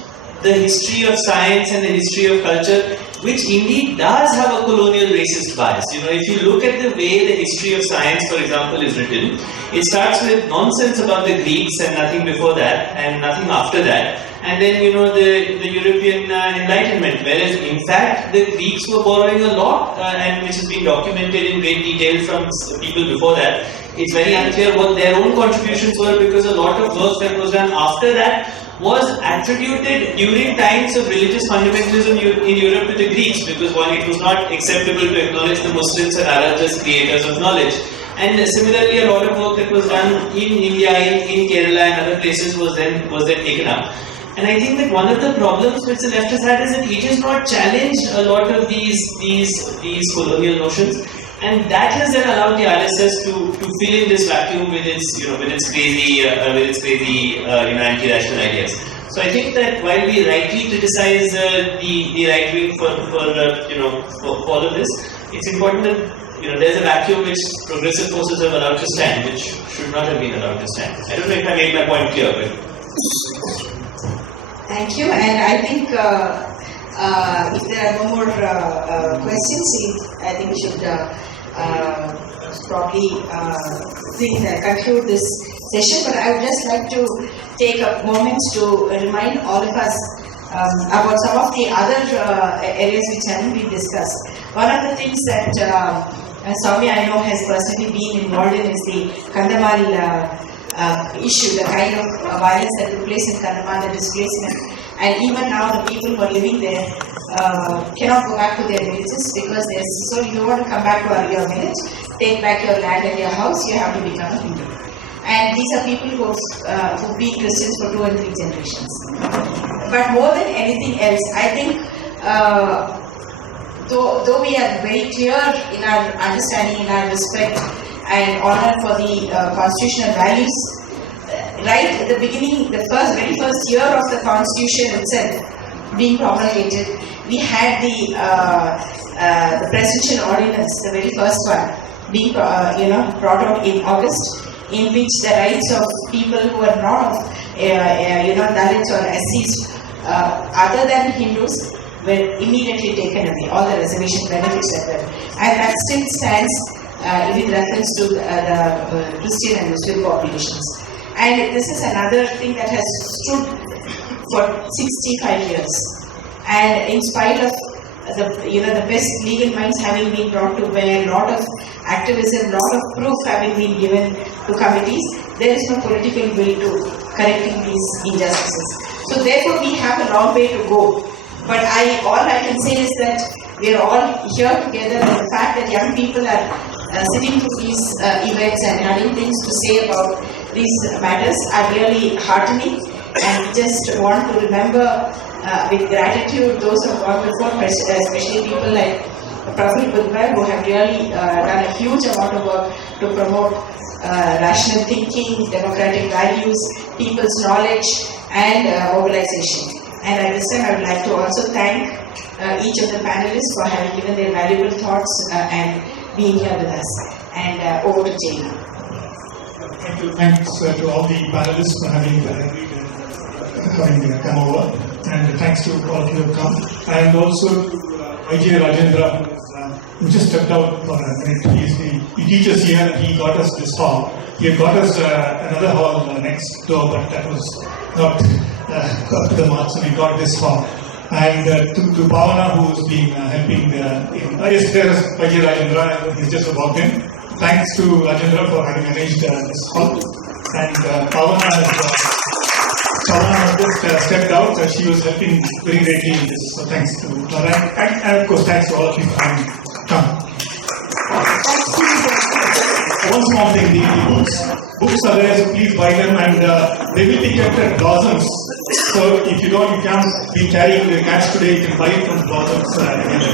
the history of science and the history of culture, which indeed does have a colonial racist bias. If you look at the way the history of science, for example, is written, it starts with nonsense about the Greeks and nothing before that and nothing after that. And then, the European Enlightenment, whereas in fact the Greeks were borrowing a lot, and which has been documented in great detail from people before that. It's very unclear what their own contributions were, because a lot of work that was done after that was attributed during times of religious fundamentalism in Europe to the Greeks, because while it was not acceptable to acknowledge the Muslims and Arabs as creators of knowledge. And similarly, a lot of work that was done in India, in Kerala and other places was then taken up. And I think that one of the problems which the left has had is that it has not challenged a lot of these colonial notions, and that has then allowed the RSS to fill in this vacuum with its crazy anti-rational ideas. So I think that while we rightly criticize the right wing for all of this, it's important that there's a vacuum which progressive forces have allowed to stand, which should not have been allowed to stand. I don't know if I made my point clear, but. Thank you, and I think if there are no more questions, I think we should probably conclude this session, but I would just like to take a moment to remind all of us about some of the other areas which haven't been discussed. One of the things that Saumya, I know, has personally been involved in is the Kandamal issue, the kind of violence that took place in Kandamal, the displacement. And even now, the people who are living there cannot go back to their villages because so you want to come back to your village, take back your land and your house, you have to become a Hindu. And these are people who've been Christians for 2 and 3 generations. But more than anything else, I think, though we are very clear in our understanding, in our respect and honor for the constitutional values, right at the beginning, the very first year of the Constitution itself being promulgated, we had the presidential ordinance, the very first one, being brought out in August, in which the rights of people who are not of Dalits or SCs other than Hindus were immediately taken away, all the reservation benefits that were, and that still stands with reference to the Christian and Muslim populations. And this is another thing that has stood for 65 years. And in spite of the best legal minds having been brought to bear, a lot of activism, a lot of proof having been given to committees, there is no political will to correcting these injustices. So therefore we have a long way to go. But all I can say is that we are all here together, and the fact that young people are sitting through these events and having things to say about these matters are really heartening, and we just want to remember with gratitude those who have gone before, especially people like Praful Bidwai, who have really done a huge amount of work to promote rational thinking, democratic values, people's knowledge and mobilization. And at this time I would like to also thank each of the panelists for having given their valuable thoughts and being here with us. And over to Jane. Thank you. Thanks to all the panelists for having come over, and thanks to all of you who have come, and also to IJ Rajendra, who just stepped out for a minute. He teaches here, and he got us this hall. He had got us another hall next door, but that was not up to the mark, so we got this hall. And to Bhavana, who's been helping yes, there is IJ Rajendra, he's just walked in. Thanks to Rajendra for having arranged this hall. And Bhavana has just stepped out. She was helping very greatly in this. So thanks to her. And of course, thanks to all of you for having come. One small thing, the books are there, so please buy them, and they will be kept at Blossoms. So if you can't be carrying your cash today, you can buy it from Blossoms again.